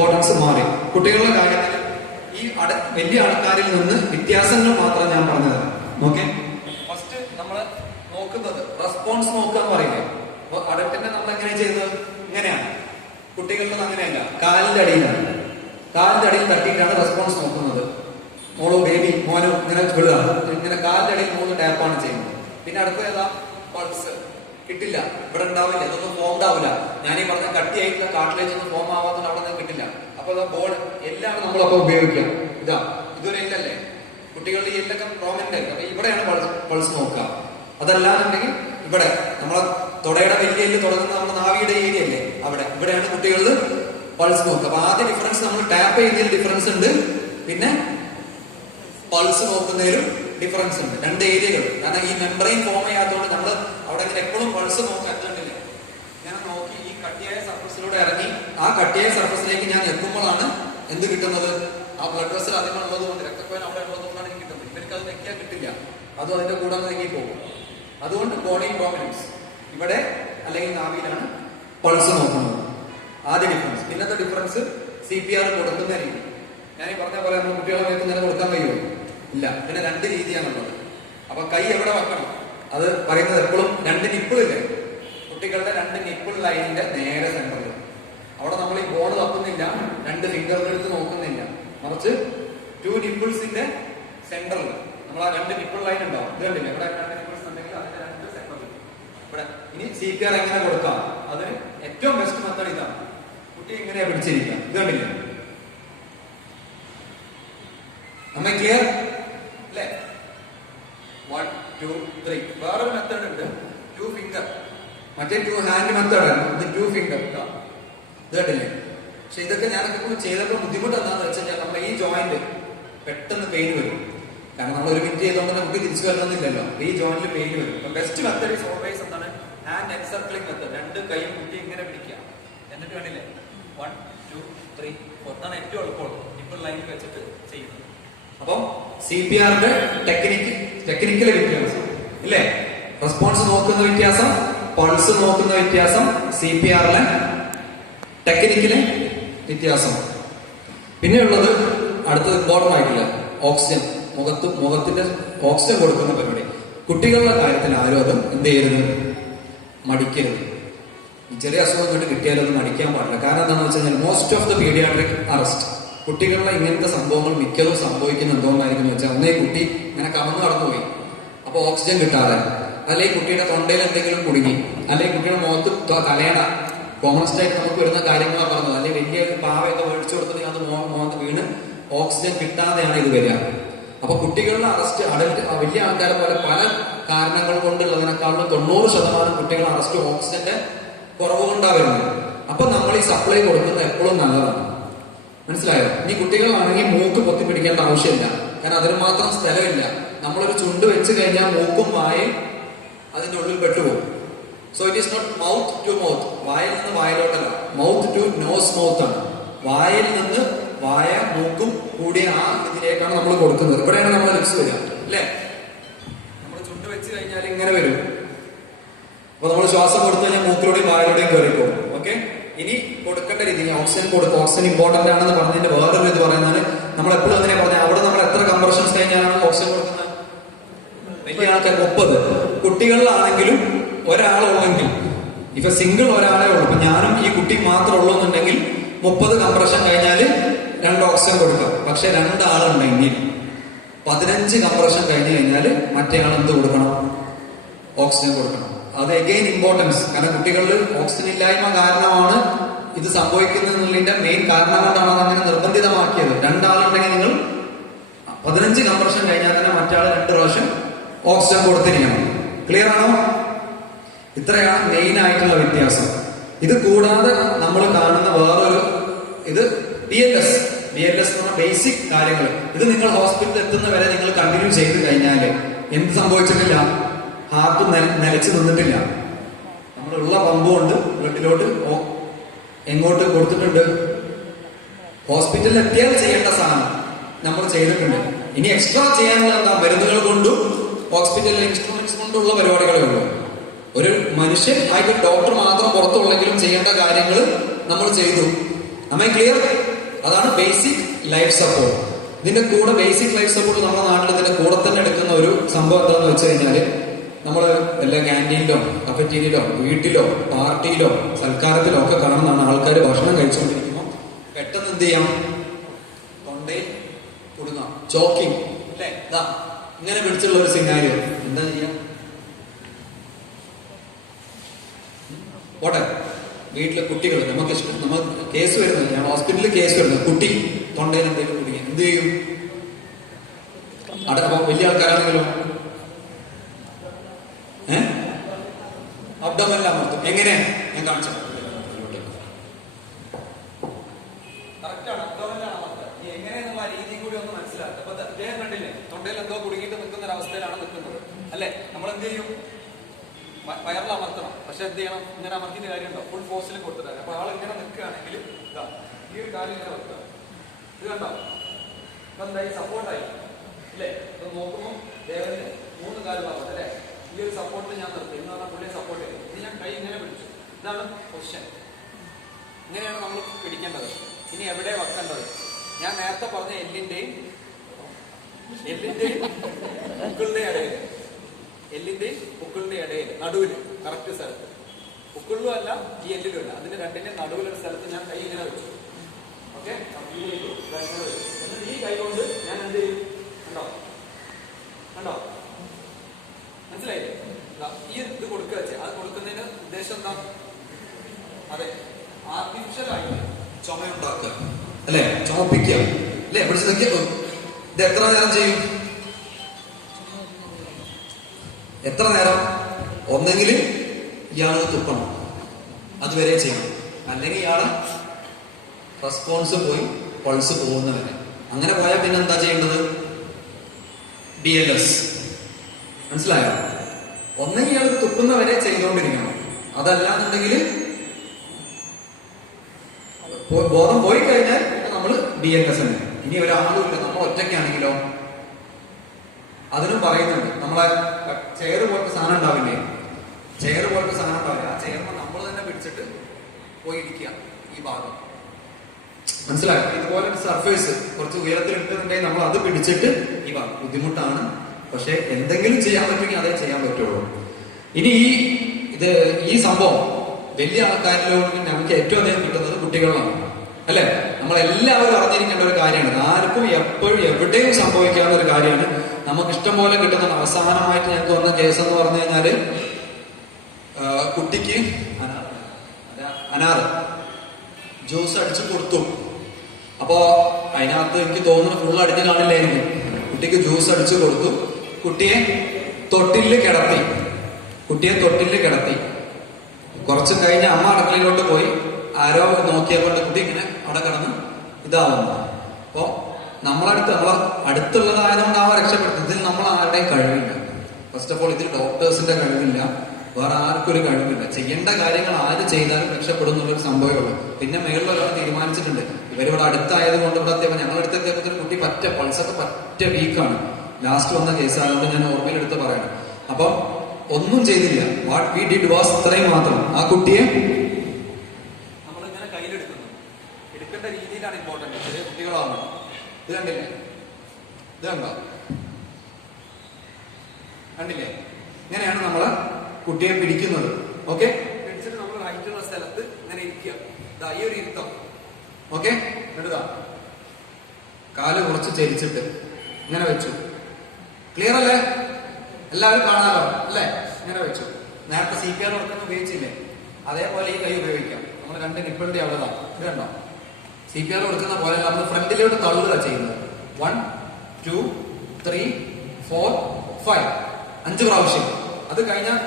Importance മാറി. കുട്ടികളുടെ കാര്യത്തിൽ ഈ വലിയ ആൾക്കാരിൽ നിന്ന് വ്യത്യാസങ്ങൾ മാത്രം ഞാൻ പറഞ്ഞത്. ഓക്കെ, ഫസ്റ്റ് നമ്മൾ നോക്കുന്നത് റെസ്പോൺസ് നോക്കാൻ പറയില്ലേ. അപ്പൊ അഡൽട്ടിനെ നമ്മൾ എങ്ങനെ ചെയ്തത്? ഇങ്ങനെയാണ്. കുട്ടികളുടെ അങ്ങനെയല്ല, കാലിന്റെ അടിയിലാണ്. കാലിന്റെ അടിയിൽ തട്ടിയിട്ടാണ് റെസ്പോൺസ് നോക്കുന്നത്. മോളോ ബേബി മോനോ ഇങ്ങനെ വിടുക, ഇങ്ങനെ കാലിന്റെ അടിയിൽ 3 ടാപ്പാണ് ചെയ്യുന്നത്. പിന്നെ അടുത്ത ഏതാ? പൾസ്. കിട്ടില്ല, ഇവിടെ ഉണ്ടാവില്ല, ഇതൊന്നും ഫോം ആവില്ല. ഞാനീ പറഞ്ഞ കട്ടിയായിട്ടുള്ള കാർട്ടിലേജ് ഒന്നും ഫോം ആവാത്തത് അവിടെ നിന്ന് കിട്ടില്ല. അപ്പൊ ബോർഡ് എല്ലാം നമ്മളപ്പോ ഉപയോഗിക്കാം. ഇതൊരു എല്ലല്ലേ, കുട്ടികളുടെ ഈ എല്ലൊക്കെ പ്രോമിനന്റ് ആയിരിക്കും. അപ്പൊ ഇവിടെയാണ് പൾസ് നോക്കുക. അതല്ലാന്നുണ്ടെങ്കിൽ ഇവിടെ നമ്മളെ തൊടയുടെ വലിയ എല്ല് തുടങ്ങുന്ന നമ്മുടെ നാവിയുടെ ഏരിയ അല്ലേ, ഇവിടെയാണ് കുട്ടികളിൽ പൾസ് നോക്കുക. അപ്പൊ ആദ്യ ഡിഫറൻസ് നമ്മൾ ടാപ്പ് ചെയ്യുന്നതിൽ ഡിഫറൻസ് ഉണ്ട്, പിന്നെ പൾസ് നോക്കുന്നതിലും ഡിഫറൻസ് ഉണ്ട്. 2 ഏരിയകൾ. കാരണം ഈ മെമ്പറൈൻ ഫോം ചെയ്യാത്തതുകൊണ്ട് നമ്മൾ അവിടെ ഇങ്ങനെ എപ്പോഴും പൾസ് നോക്കാൻ കണ്ടില്ല. ഞാൻ നോക്കി ഈ കട്ടിയായ സർഫസിലൂടെ ഇറങ്ങി ആ കട്ടിയായ സർഫസിലേക്ക് ഞാൻ എത്തുമ്പോഴാണ് എന്ത് കിട്ടുന്നത്? ആ ബ്ലഡ് വെസൽ അതിനുള്ളത് കൊണ്ട്, രക്തക്കോൻ അവിടെ ഉള്ളതുകൊണ്ടാണ് എനിക്ക് കിട്ടുന്നത്. ഇവർക്ക് അത് നെക്കിയാൽ കിട്ടില്ല, അതും അതിന്റെ കൂടെ നീങ്ങി പോകും. അതുകൊണ്ട് ബോഡി പ്രോമിനൻസ് ഇവിടെ അല്ലെങ്കിൽ നാവിയിലാണ് പൾസ് നോക്കുന്നത്. ആദ്യ ഡിഫറൻസ്. പിന്നത്തെ ഡിഫറൻസ് CPR കൊടുക്കുന്ന രീതി. ഞാൻ ഈ പറഞ്ഞ പോലെ നമ്മൾ കുട്ടികളെ മേത്ത് ഇങ്ങനെ കൊടുക്കാൻ കഴിയുമോ? ഇല്ല. പിന്നെ 2 രീതിയാണുള്ളത്. അപ്പൊ കൈ എവിടെ വെക്കണം? അത് പറയുന്നത് എപ്പോഴും 2 നിപ്പിളില്ലേ, കുട്ടികളുടെ 2 നിപ്പിൾ ലൈനിന്റെ നേരെ സെന്ററിൽ. അവിടെ നമ്മൾ ഈ ബോർഡ് തപ്പുന്നില്ല, 2 ഫിംഗറിലെടുത്ത് നോക്കുന്നില്ല, മറിച്ച് 2 നിപ്പിൾസിന്റെ സെന്ററിൽ നമ്മൾ ആ 2 നിപ്പിൾ ലൈൻ ഉണ്ടാവും. ഇത് കണ്ടില്ലേ, ഇവിടെ 2 നിപ്പിൾസ് ഉണ്ടെങ്കിൽ അതിന്റെ 2 സെന്ററിൽ ഇവിടെ. ഇനി CPR എങ്ങനെ കൊടുക്കാം? അതിന് ഏറ്റവും ബെസ്റ്റ് മെത്തേഡ് ഇതാണ്. കുട്ടി ഇങ്ങനെയാ പിടിച്ചിരിക്കുക. ഇത് കണ്ടില്ലേ, നമ്മ ക്ലിയർ അല്ലേ? 1 2 3. വേറൊരു മെത്തേഡ് ഉണ്ട്, 2 ഫിംഗർ. മറ്റേ 2 ഹാൻഡ് മെത്തേഡാണ്, ഇത് 2 ഫിംഗർ. ഇത് കണ്ടില്ലേ? പക്ഷെ ഇതൊക്കെ ഞാനൊക്കെ കൂടി ചെയ്തപ്പോൾ ബുദ്ധിമുട്ട് എന്താണെന്ന് വെച്ച് കഴിഞ്ഞാൽ നമ്മുടെ ഈ ജോയിന്റ് പെട്ടെന്ന് പെയിൻ വരും. കാരണം നമ്മൾ 1 മിനിറ്റ് ചെയ്തുകൊണ്ട് നമുക്ക് തിരിച്ചു വരണമെന്നില്ലല്ലോ. ഈ ജോയിന്റിൽ പെയിൻ വരും. ബെസ്റ്റ് മെത്തേഡ് ഈസ് ഓൾവേസ് എന്താണ്? Hand encircling method. 2 കൈയും കുട്ടി ഇങ്ങനെ പിടിക്കുക, എന്നിട്ട് കണ്ടില്ലേ 1 2 3 4. അതാണ് ഏറ്റവും എളുപ്പമുള്ളത്, നിപ്പിൾ ലൈനിൽ വെച്ചിട്ട് ചെയ്യുന്നത്. അപ്പം CPRന്റെ ടെക്നിക്കല് വ്യത്യാസം ഇല്ലേ? റെസ്പോൺസ് നോക്കുന്ന വ്യത്യാസം, പൾസ് നോക്കുന്ന വ്യത്യാസം, CPRലെ ടെക്നിക്കല് വ്യത്യാസം. പിന്നെയുള്ളത് അടുത്തത് ഇമ്പോർട്ടന്റ് ആയിട്ടില്ല, ഓക്സിജൻ. മുഖത്തിന്റെ ഓക്സിജൻ കൊടുക്കുന്ന പരിപാടി. കുട്ടികളുടെ കാര്യത്തിൽ ആരും അത് എന്ത് ചെയ്യരുത്? മടിക്കരുത്. ചെറിയ അസുഖം കണ്ട് കിട്ടിയാലും അത് മടിക്കാൻ പാടില്ല. കാരണം എന്താണെന്ന് വെച്ച് കഴിഞ്ഞാൽ most of the paediatric arrest കുട്ടികളുടെ ഇങ്ങനത്തെ സംഭവങ്ങൾ മിക്കതും സംഭവിക്കുന്ന എന്തോന്നായിരിക്കും വെച്ചാൽ, ഒന്നേ കുട്ടി ഇങ്ങനെ കമന്ന് കടന്നുപോയി, അപ്പൊ ഓക്സിജൻ കിട്ടാതെ, അല്ലെങ്കിൽ കുട്ടിയുടെ തൊണ്ടയിൽ എന്തെങ്കിലും കുടുങ്ങി, അല്ലെങ്കിൽ കുട്ടിയുടെ മുഖത്ത് കലയണ, കോമൺസ്റ്റ് ആയിട്ട് നമുക്ക് വരുന്ന കാര്യങ്ങളാണ് പറഞ്ഞത്, അല്ലെങ്കിൽ വലിയ പാവയൊക്കെ മേടിച്ചു കൊടുത്തിട്ട് അത് മുഖത്ത് വീണ് ഓക്സിജൻ കിട്ടാതെയാണ് ഇത് വരിക. അപ്പൊ കുട്ടികളുടെ അറസ്റ്റ് വലിയ ആൾക്കാരെ പോലെ പല കാരണങ്ങൾ കൊണ്ടുള്ളതിനേക്കാളും 90% കുട്ടികളുടെ അറസ്റ്റ് ഓക്സിജന്റെ കുറവ് കൊണ്ടാണ് വരുന്നത്. അപ്പൊ നമ്മൾ ഈ സപ്ലൈ കൊടുക്കുന്നത് എപ്പോഴും നല്ലതാണ്. മനസ്സിലായോ? ഇനി കുട്ടികളാണെങ്കിൽ മൂക്ക് പൊത്തിപ്പിടിക്കേണ്ട ആവശ്യമില്ല, കാരണം അതിന് മാത്രം സ്ഥലമില്ല. നമ്മളൊരു ചുണ്ട് വെച്ച് കഴിഞ്ഞാൽ മൂക്കും വായയും അതിന്റെ ഉള്ളിൽ പെട്ടുപോകും. So it is not mouth to mouth, വായിൽ നിന്ന് വായിലോട്ടല്ല, മൗത്ത് ടു നോസ് മൗത്ത് ആണ്. വായിൽ നിന്ന് വായ മൂക്കും കൂടിയ ആ ഇതിലേക്കാണ് നമ്മൾ കൊടുക്കുന്നത്. ഇവിടെയാണ് നമ്മൾ ലിപ്സ് വരിക അല്ലേ? നമ്മൾ ചുണ്ട് വെച്ച് കഴിഞ്ഞാൽ ഇങ്ങനെ വരും. അപ്പൊ നമ്മൾ ശ്വാസം കൊടുത്തു കഴിഞ്ഞാൽ മൂക്കിലൂടെയും വായിലൂടെയും കയറിപ്പോകും. ഓക്കെ, ഇനി കൊടുക്കേണ്ട രീതി ഓക്സിജൻ കൊടുക്കും. ഓക്സിജൻ ഇമ്പോർട്ടന്റ് ആണെന്ന് പറഞ്ഞതിന്റെ വേറൊരു ഇത് പറയുന്നത്, നമ്മൾ എപ്പോഴും അങ്ങനെ പറഞ്ഞാൽ അവിടെ നമ്മൾ എത്ര കംപ്രഷൻസ് കഴിഞ്ഞാലാണ് ഓക്സിജൻ കൊടുക്കുന്നത്? വലിയ ആൾക്കാർ 30. കുട്ടികളിലാണെങ്കിലും ഒരാളുള്ളെങ്കിൽ, ഇപ്പൊ സിംഗിൾ ഒരാളെ ഉള്ളൂ, ഇപ്പൊ ഞാനും ഈ കുട്ടി മാത്രം ഉള്ളൂ എന്നുണ്ടെങ്കിൽ 30 കംപ്രഷൻ കഴിഞ്ഞാൽ 2 ഓക്സിജൻ കൊടുക്കാം. പക്ഷെ 2 ആളുണ്ടെങ്കിൽ 15 കംപ്രഷൻ കഴിഞ്ഞ് കഴിഞ്ഞാൽ മറ്റേ ആൾ എന്ത് കൊടുക്കണം? ഓക്സിജൻ കൊടുക്കണം. അത് എഗെയിൻ ഇമ്പോർട്ടൻസ്. കാരണം കുട്ടികളിൽ ഓക്സിജൻ ഇല്ലായ്മ കാരണമാണ് ഇത് സംഭവിക്കുന്നതിന്റെ മെയിൻ കാരണം കൊണ്ടാണ് അങ്ങനെ നിർബന്ധിതമാക്കിയത്. 2 ആളുണ്ടെങ്കിൽ നിങ്ങൾ 15 കംപ്രഷൻ കഴിഞ്ഞാൽ തന്നെ മറ്റാൾ 2 പ്രാവശ്യം ഓക്സിജൻ കൊടുത്തിരിക്കണം. ക്ലിയർ ആണോ? ഇത്രയാണ് മെയിൻ ആയിട്ടുള്ള വ്യത്യാസം. ഇത് കൂടാതെ നമ്മൾ കാണുന്ന വേറൊരു ഇത് BLS എന്ന് പറഞ്ഞ ബേസിക് കാര്യങ്ങൾ. ഇത് നിങ്ങൾ ഹോസ്പിറ്റലിൽ എത്തുന്ന വരെ നിങ്ങൾ കണ്ടിന്യൂ ചെയ്ത് കഴിഞ്ഞാൽ എന്ത് സംഭവിച്ചിട്ടില്ല? ഹാർട്ട് നിലച്ച് നിന്നിട്ടില്ല. നമ്മളുള്ള പമ്പ് കൊണ്ട് ബ്ലഡിലോട്ട് എങ്ങോട്ട് കൊടുത്തിട്ടുണ്ട്? ഹോസ്പിറ്റലിൽ എത്തിയാൽ ചെയ്യേണ്ട സാധനം നമ്മൾ ചെയ്തിട്ടുണ്ട്. ഇനി എക്സ്ട്രാ ചെയ്യാനുള്ള എന്താ? മരുന്നുകൾ കൊണ്ടും ഹോസ്പിറ്റലിലെ ഇൻസ്ട്രുമെന്റ്സ് കൊണ്ടുള്ള പരിപാടികളേ ഉള്ളൂ. ഒരു മനുഷ്യൻ ആയിട്ട് ഡോക്ടർ മാത്രം പുറത്തുള്ളെങ്കിലും ചെയ്യേണ്ട കാര്യങ്ങൾ നമ്മൾ ചെയ്തു. നമ്മെ ക്ലിയർ? അതാണ് ബേസിക് ലൈഫ് സപ്പോർട്ട്. ഇതിന്റെ കൂടെ ബേസിക് ലൈഫ് സപ്പോർട്ട് നമ്മുടെ നാട്ടിൽ ഇതിന്റെ കൂടെ തന്നെ എടുക്കുന്ന ഒരു സംഭവം എന്താണെന്ന് വെച്ച് കഴിഞ്ഞാല്, നമ്മള് വല്ല ക്യാൻറ്റീനിലോ കഫറ്റീരിയയിലോ വീട്ടിലോ പാർട്ടിയിലോ സൽക്കാരത്തിലോ ഒക്കെ കാണുന്നതാണ് ആൾക്കാർ ഭക്ഷണം കഴിച്ചുകൊണ്ടിരിക്കുമ്പോൾ പെട്ടെന്ന് എന്ത് ചെയ്യാം, തൊണ്ടയിൽ കുടുങ്ങാം, ചോക്കിങ് അല്ലെ, ഇതാ ഇങ്ങനെ പിടിച്ചുള്ള ഒരു സിനാരിയോ. എന്താ ചെയ്യാം? പോട്ടെ, വീട്ടിലെ കുട്ടികൾ നമുക്ക് ഇഷ്ടം, നമ്മൾ കേസ് വരുന്നത്, ഞാൻ ഹോസ്പിറ്റലിൽ കേസ് വരുന്നത്, കുട്ടി തൊണ്ടയിൽ എന്തെങ്കിലും കുടുങ്ങി എന്ത് ചെയ്യും? അപ്പൊ വലിയ ആൾക്കാരാണെങ്കിലോ അബ്ഡോമനിൽ അമർത്തും. എങ്ങനെ? ഞാൻ കാണിച്ചു. കറക്റ്റാണ്, അബ്ഡോമനിലാണ് അമർത്തുക. എങ്ങനെയെന്നുള്ള രീതി കൂടി ഒന്ന് മനസ്സിലാക്കുക. അപ്പൊ അദ്ദേഹം കണ്ടില്ലേ, തൊണ്ടയിൽ എന്തോ കുടുങ്ങിയിട്ട് നിൽക്കുന്ന ഒരു അവസ്ഥയിലാണ് നിൽക്കുന്നത് അല്ലെ. നമ്മൾ എന്ത് ചെയ്യും? വയറിൽ അമർത്തണം. പക്ഷെ എന്ത് ചെയ്യണം? ഇങ്ങനെ അമർത്തിന്റെ കാര്യമുണ്ടോ? ഫുൾ ഫോഴ്സിൽ കൊടുത്തിട്ടാണ്. അപ്പൊ ആൾ ഇങ്ങനെ നിൽക്കുകയാണെങ്കിൽ ഈ ഒരു കാര്യം ഇങ്ങനെ വെക്കുക. ഇത് കണ്ടോ? ഇപ്പൊ എന്തായി? സപ്പോർട്ടായി അല്ലേ? ഇത് നോക്കുമ്പോൾ ദേവന് 3 കാലുണ്ടാവും അല്ലെ. ഈ ഒരു സപ്പോർട്ട് ഞാൻ നിർത്തി എന്ന് പറഞ്ഞാൽ പുള്ളിയെ സപ്പോർട്ട് ചെയ്തു. ഇത് ഞാൻ കൈ ഇങ്ങനെ പിടിച്ചു. ഇതാണ് പൊസിഷൻ. ഇങ്ങനെയാണ് നമ്മൾ പിടിക്കേണ്ടത്. ഇനി എവിടെ വെക്കേണ്ടത്? ഞാൻ നേരത്തെ പറഞ്ഞ എല്ലിന്റെയും പുക്കിളിന്റെയും ഇടയിൽ, എല്ലിന്റെയും പുക്കിളിന്റെയും ഇടയിൽ നടുവിൽ കറക്റ്റ് സ്ഥലത്ത്, പുക്കിളിലും അല്ല ഈ എല്ലിലും അല്ല, അതിന്റെ രണ്ടിന്റെ നടുവിലൊരു സ്ഥലത്ത് ഞാൻ കൈ ഇങ്ങനെ വെച്ചു. ഓക്കെ, എന്നിട്ട് ഈ കൈ കൊണ്ട് ഞാൻ എന്ത് ചെയ്യും? കണ്ടോ കണ്ടോ? മനസ്സിലായില്ലേ? ഈ ഇത് കൊടുക്കുക വെച്ചേ. അത് കൊടുക്കുന്നതിന് ഉദ്ദേശം എന്താ? അതെ, ആർട്ടിഫിഷ്യലായി ചുമയുണ്ടാക്കുക അല്ലെ, ചുമപ്പിക്കുക അല്ലെ, പിടിച്ച് നിൽക്കുക. ഇത് എത്ര നേരം ചെയ്യും? എത്ര നേരം? ഒന്നെങ്കിൽ ഇയാള് തുപ്പണം, അതുവരെ ചെയ്യണം. അല്ലെങ്കിൽ ഇയാളെ റെസ്പോൺസ് പോയി പൾസ് പോകുന്നവരെ. അങ്ങനെ പോയാൽ പിന്നെ എന്താ ചെയ്യേണ്ടത്? BLS. മനസ്സിലായോ? ഒന്നെങ്കിൽ ഇയാൾ തുപ്പുന്നവരെ ചെയ്തുകൊണ്ടിരിക്കണം. അതല്ലാന്നുണ്ടെങ്കിൽ ബോധം പോയി കഴിഞ്ഞാൽ നമ്മൾ BLS തന്നെ. ഇനി ഒരാളും ഇല്ല, നമ്മൾ ഒറ്റയ്ക്കാണെങ്കിലോ? അതിനും പറയുന്നുണ്ട്. നമ്മളെ ചെയർ പോലത്തെ സാധനം ഉണ്ടാവില്ലേ? ചെയർ പോലത്തെ സാധനം ഉണ്ടാവില്ല. ആ ചെയർമ നമ്മൾ തന്നെ പിടിച്ചിട്ട് പോയി ഇരിക്കുക ഈ ഭാഗം. മനസ്സിലായോ? ഇതുപോലെ സർഫേസ് കുറച്ച് ഉയരത്തിൽ ഇട്ടുന്നുണ്ടെങ്കിൽ നമ്മൾ അത് പിടിച്ചിട്ട് ഈ ഭാഗം. ബുദ്ധിമുട്ടാണ്, പക്ഷെ എന്തെങ്കിലും ചെയ്യാൻ പറ്റുമെങ്കിൽ അതേ ചെയ്യാൻ പറ്റുള്ളൂ. ഇനി ഈ സംഭവം വലിയ ആൾക്കാരിലോട്ട് നമുക്ക് ഏറ്റവും അധികം കിട്ടുന്നത് കുട്ടികളിലാണ് അല്ലെ. നമ്മളെല്ലാവരും അറിഞ്ഞിരിക്കേണ്ട ഒരു കാര്യമാണ്. ആർക്കും എപ്പോഴും എവിടെയും സംഭവിക്കാവുന്ന ഒരു കാര്യമാണ്. നമുക്ക് ഇഷ്ടം പോലെ കിട്ടുന്ന അവസാനമായിട്ട് ഞങ്ങൾക്ക് വന്ന കേസ് എന്ന് പറഞ്ഞു കഴിഞ്ഞാല്, കുട്ടിക്ക് അനാറ് ജ്യൂസ് അടിച്ചു കൊടുത്തു. അപ്പോ അതിനകത്ത് എനിക്ക് തോന്നുന്നു ഫുൾ അടിച്ച് കാണില്ലായിരുന്നു. കുട്ടിക്ക് ജ്യൂസ് അടിച്ചു കൊടുത്തു. കുട്ടിയെ തൊട്ടില് കിടത്തി. കുറച്ച് കഴിഞ്ഞ് അമ്മ അടുക്കളയിലോട്ട് പോയി. ആരോ നോക്കിയതുകൊണ്ട് കുട്ടി ഇങ്ങനെ അവിടെ കിടന്ന് ഇതാവുന്നു. അപ്പോ നമ്മളെ അടുത്തുള്ളതായതുകൊണ്ട് രക്ഷപ്പെടുത്തും. ഇതിൽ നമ്മൾ ആരുടെയും കഴിവില്ല. ഫസ്റ്റ് ഓഫ് ഓൾ ഇതിൽ ഡോക്ടേഴ്സിന്റെ കഴിവില്ല, വേറെ ആർക്കും ഒരു കഴിവില്ല. ചെയ്യേണ്ട കാര്യങ്ങൾ ആര് ചെയ്താലും രക്ഷപ്പെടും എന്നുള്ളൊരു സംഭവമേ ഉള്ളൂ. പിന്നെ മേളിലൊരാൾ തീരുമാനിച്ചിട്ടുണ്ട്. ഇവരിവിടെ അടുത്തായത് കൊണ്ട് ഇവിടെ എത്തിയപ്പോൾ ഞങ്ങളെടുത്തെത്തിയപ്പോൾ കുട്ടി പൾസൊക്കെ പറ്റ വീക്കാണ്. ലാസ്റ്റ് വന്ന കേസ് ആയതുകൊണ്ട് ഞാൻ ഓർമ്മയിലെടുത്ത് പറയണം. അപ്പൊ ഒന്നും ചെയ്തില്ല. വാട്ട് വി ഡിഡ് വാസ് ഇത്രയും മാത്രം. ആ കുട്ടിയെ നമ്മളിങ്ങനെ കയ്യിലെടുക്കുന്നു. എടുക്കേണ്ട രീതിയിലാണ് ഇമ്പോർട്ടന്റ്. ചെറിയ കുട്ടികളാണ്. ഇത് കണ്ടില്ലേ? ഇത് കണ്ടില്ലേ? ഇങ്ങനെയാണ് നമ്മള് കുട്ടിയെ പിടിക്കുന്നത്. ഓക്കെ, പിടിച്ചിട്ട് നമ്മൾ ഹൈറ്റുള്ള സ്ഥലത്ത് ഇങ്ങനെ ഇരിക്കുക. ഈ ഒരു ഇരുത്തം. ഓക്കെ, എടുതാ കാല് കുറച്ച് ചരിച്ചിട്ട് ഇങ്ങനെ വെച്ചു. ക്ലിയർ അല്ലേ? എല്ലാവരും കാണാലോ അല്ലേ? ഇങ്ങനെ വെച്ചു. നേരത്തെ CPR വർക്കൊന്നും ഉപയോഗിച്ചില്ലേ? അതേപോലെ ഈ കൈ ഉപയോഗിക്കാം. നമ്മൾ 2 നിപ്പിളിന്റെ അളവാണ്. ഇത് കണ്ടോ? CPR കൊടുക്കുന്ന പോലെ നമ്മൾ ഫ്രണ്ടിലോട്ട് തള്ളുക ചെയ്യുന്നത്. 1 2 3 4 5 5 പ്രാവശ്യം. അത് കഴിഞ്ഞാൽ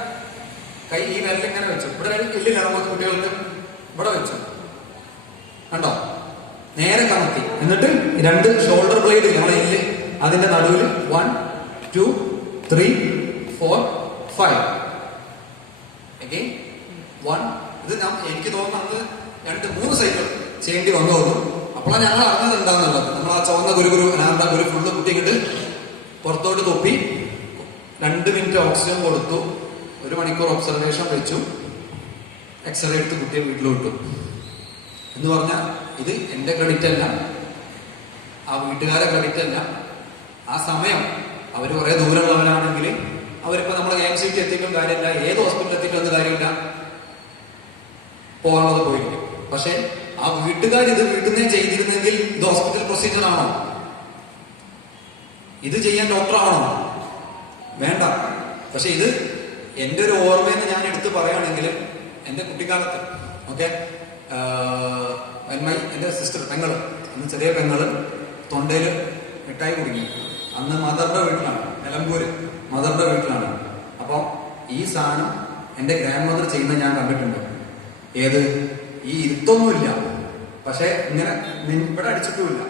കൈ ഈ വിരലിങ്ങനെ വെച്ചു. ഇവിടെ ഇല്ലില്ല നമുക്ക് കുട്ടികൾക്ക്. ഇവിടെ വെച്ചു. കണ്ടോ? നേരെ കമത്തി. എന്നിട്ട് 2 ഷോൾഡർ ബ്ലേഡ് നമ്മളെ ഇല്ല് അതിന്റെ നടുവിൽ 1 2 3 4 5. Again 1. ഇത് എനിക്ക് തോന്നുന്നത് 2-3 സൈക്കിൾ ചെയ്യേണ്ടി വന്നു. അപ്പോഴാണ് ഞങ്ങൾ അറിഞ്ഞത് എന്താന്നുള്ളത്. നമ്മൾ ആ ചുവന്ന ഗുരു അനാന്ത ഗുരു ഫുള്ള് കുട്ടിക്കിട്ട് പുറത്തോട്ട് തൊപ്പി 2 മിനിറ്റ് ഓക്സിജൻ കൊടുത്തു. 1 മണിക്കൂർ ഒബ്സർവേഷൻ വെച്ചു. എക്സ്റേ എടുത്ത് കുട്ടിയെ വീട്ടിൽ വിട്ടു. എന്ന് പറഞ്ഞാൽ ഇത് എന്റെ ക്രെഡിറ്റ് അല്ല, ആ വീട്ടുകാരെ ക്രെഡിറ്റ് അല്ല. ആ സമയം അവർ കുറെ ദൂരമുള്ളവരാണെങ്കിൽ അവരിപ്പോ നമ്മളെ KMCT എത്തിയിട്ടും കാര്യമില്ല, ഏത് ഹോസ്പിറ്റലിൽ എത്തിയിട്ടൊന്നും കാര്യമില്ല, പോകാനുള്ളത് പോയിരിക്കും. പക്ഷെ ആ വീട്ടുകാർ ഇത് വീട്ടിൽ നിന്ന് ചെയ്തിരുന്നെങ്കിൽ ഇത് ഹോസ്പിറ്റൽ പ്രൊസീജിയർ ആണോ? ഇത് ചെയ്യാൻ ഡോക്ടറാണോ? വേണ്ട. പക്ഷെ ഇത് എന്റെ ഒരു ഓർമ്മയെന്ന് ഞാൻ എടുത്ത് പറയുകയാണെങ്കിൽ എന്റെ കുട്ടിക്കാലത്ത് ഓക്കെ, എന്റെ സിസ്റ്റർ പെങ്ങള്, അന്ന് ചെറിയ പെങ്ങള് തൊണ്ടയില് മിഠായി കുടുങ്ങി. അന്ന് മദറിന്റെ വീട്ടിലാണ്, നിലമ്പൂര് മദറിന്റെ വീട്ടിലാണ്. അപ്പൊ ഈ സാധനം എന്റെ ഗ്രാൻഡ് മദർ ചെയ്യുന്നത് ഞാൻ കണ്ടിട്ടുണ്ട്. ഏത്? ഈ ഇരുത്തൊന്നുമില്ല, പക്ഷെ ഇങ്ങനെ ഇവിടെ അടിച്ചിട്ടുമില്ല,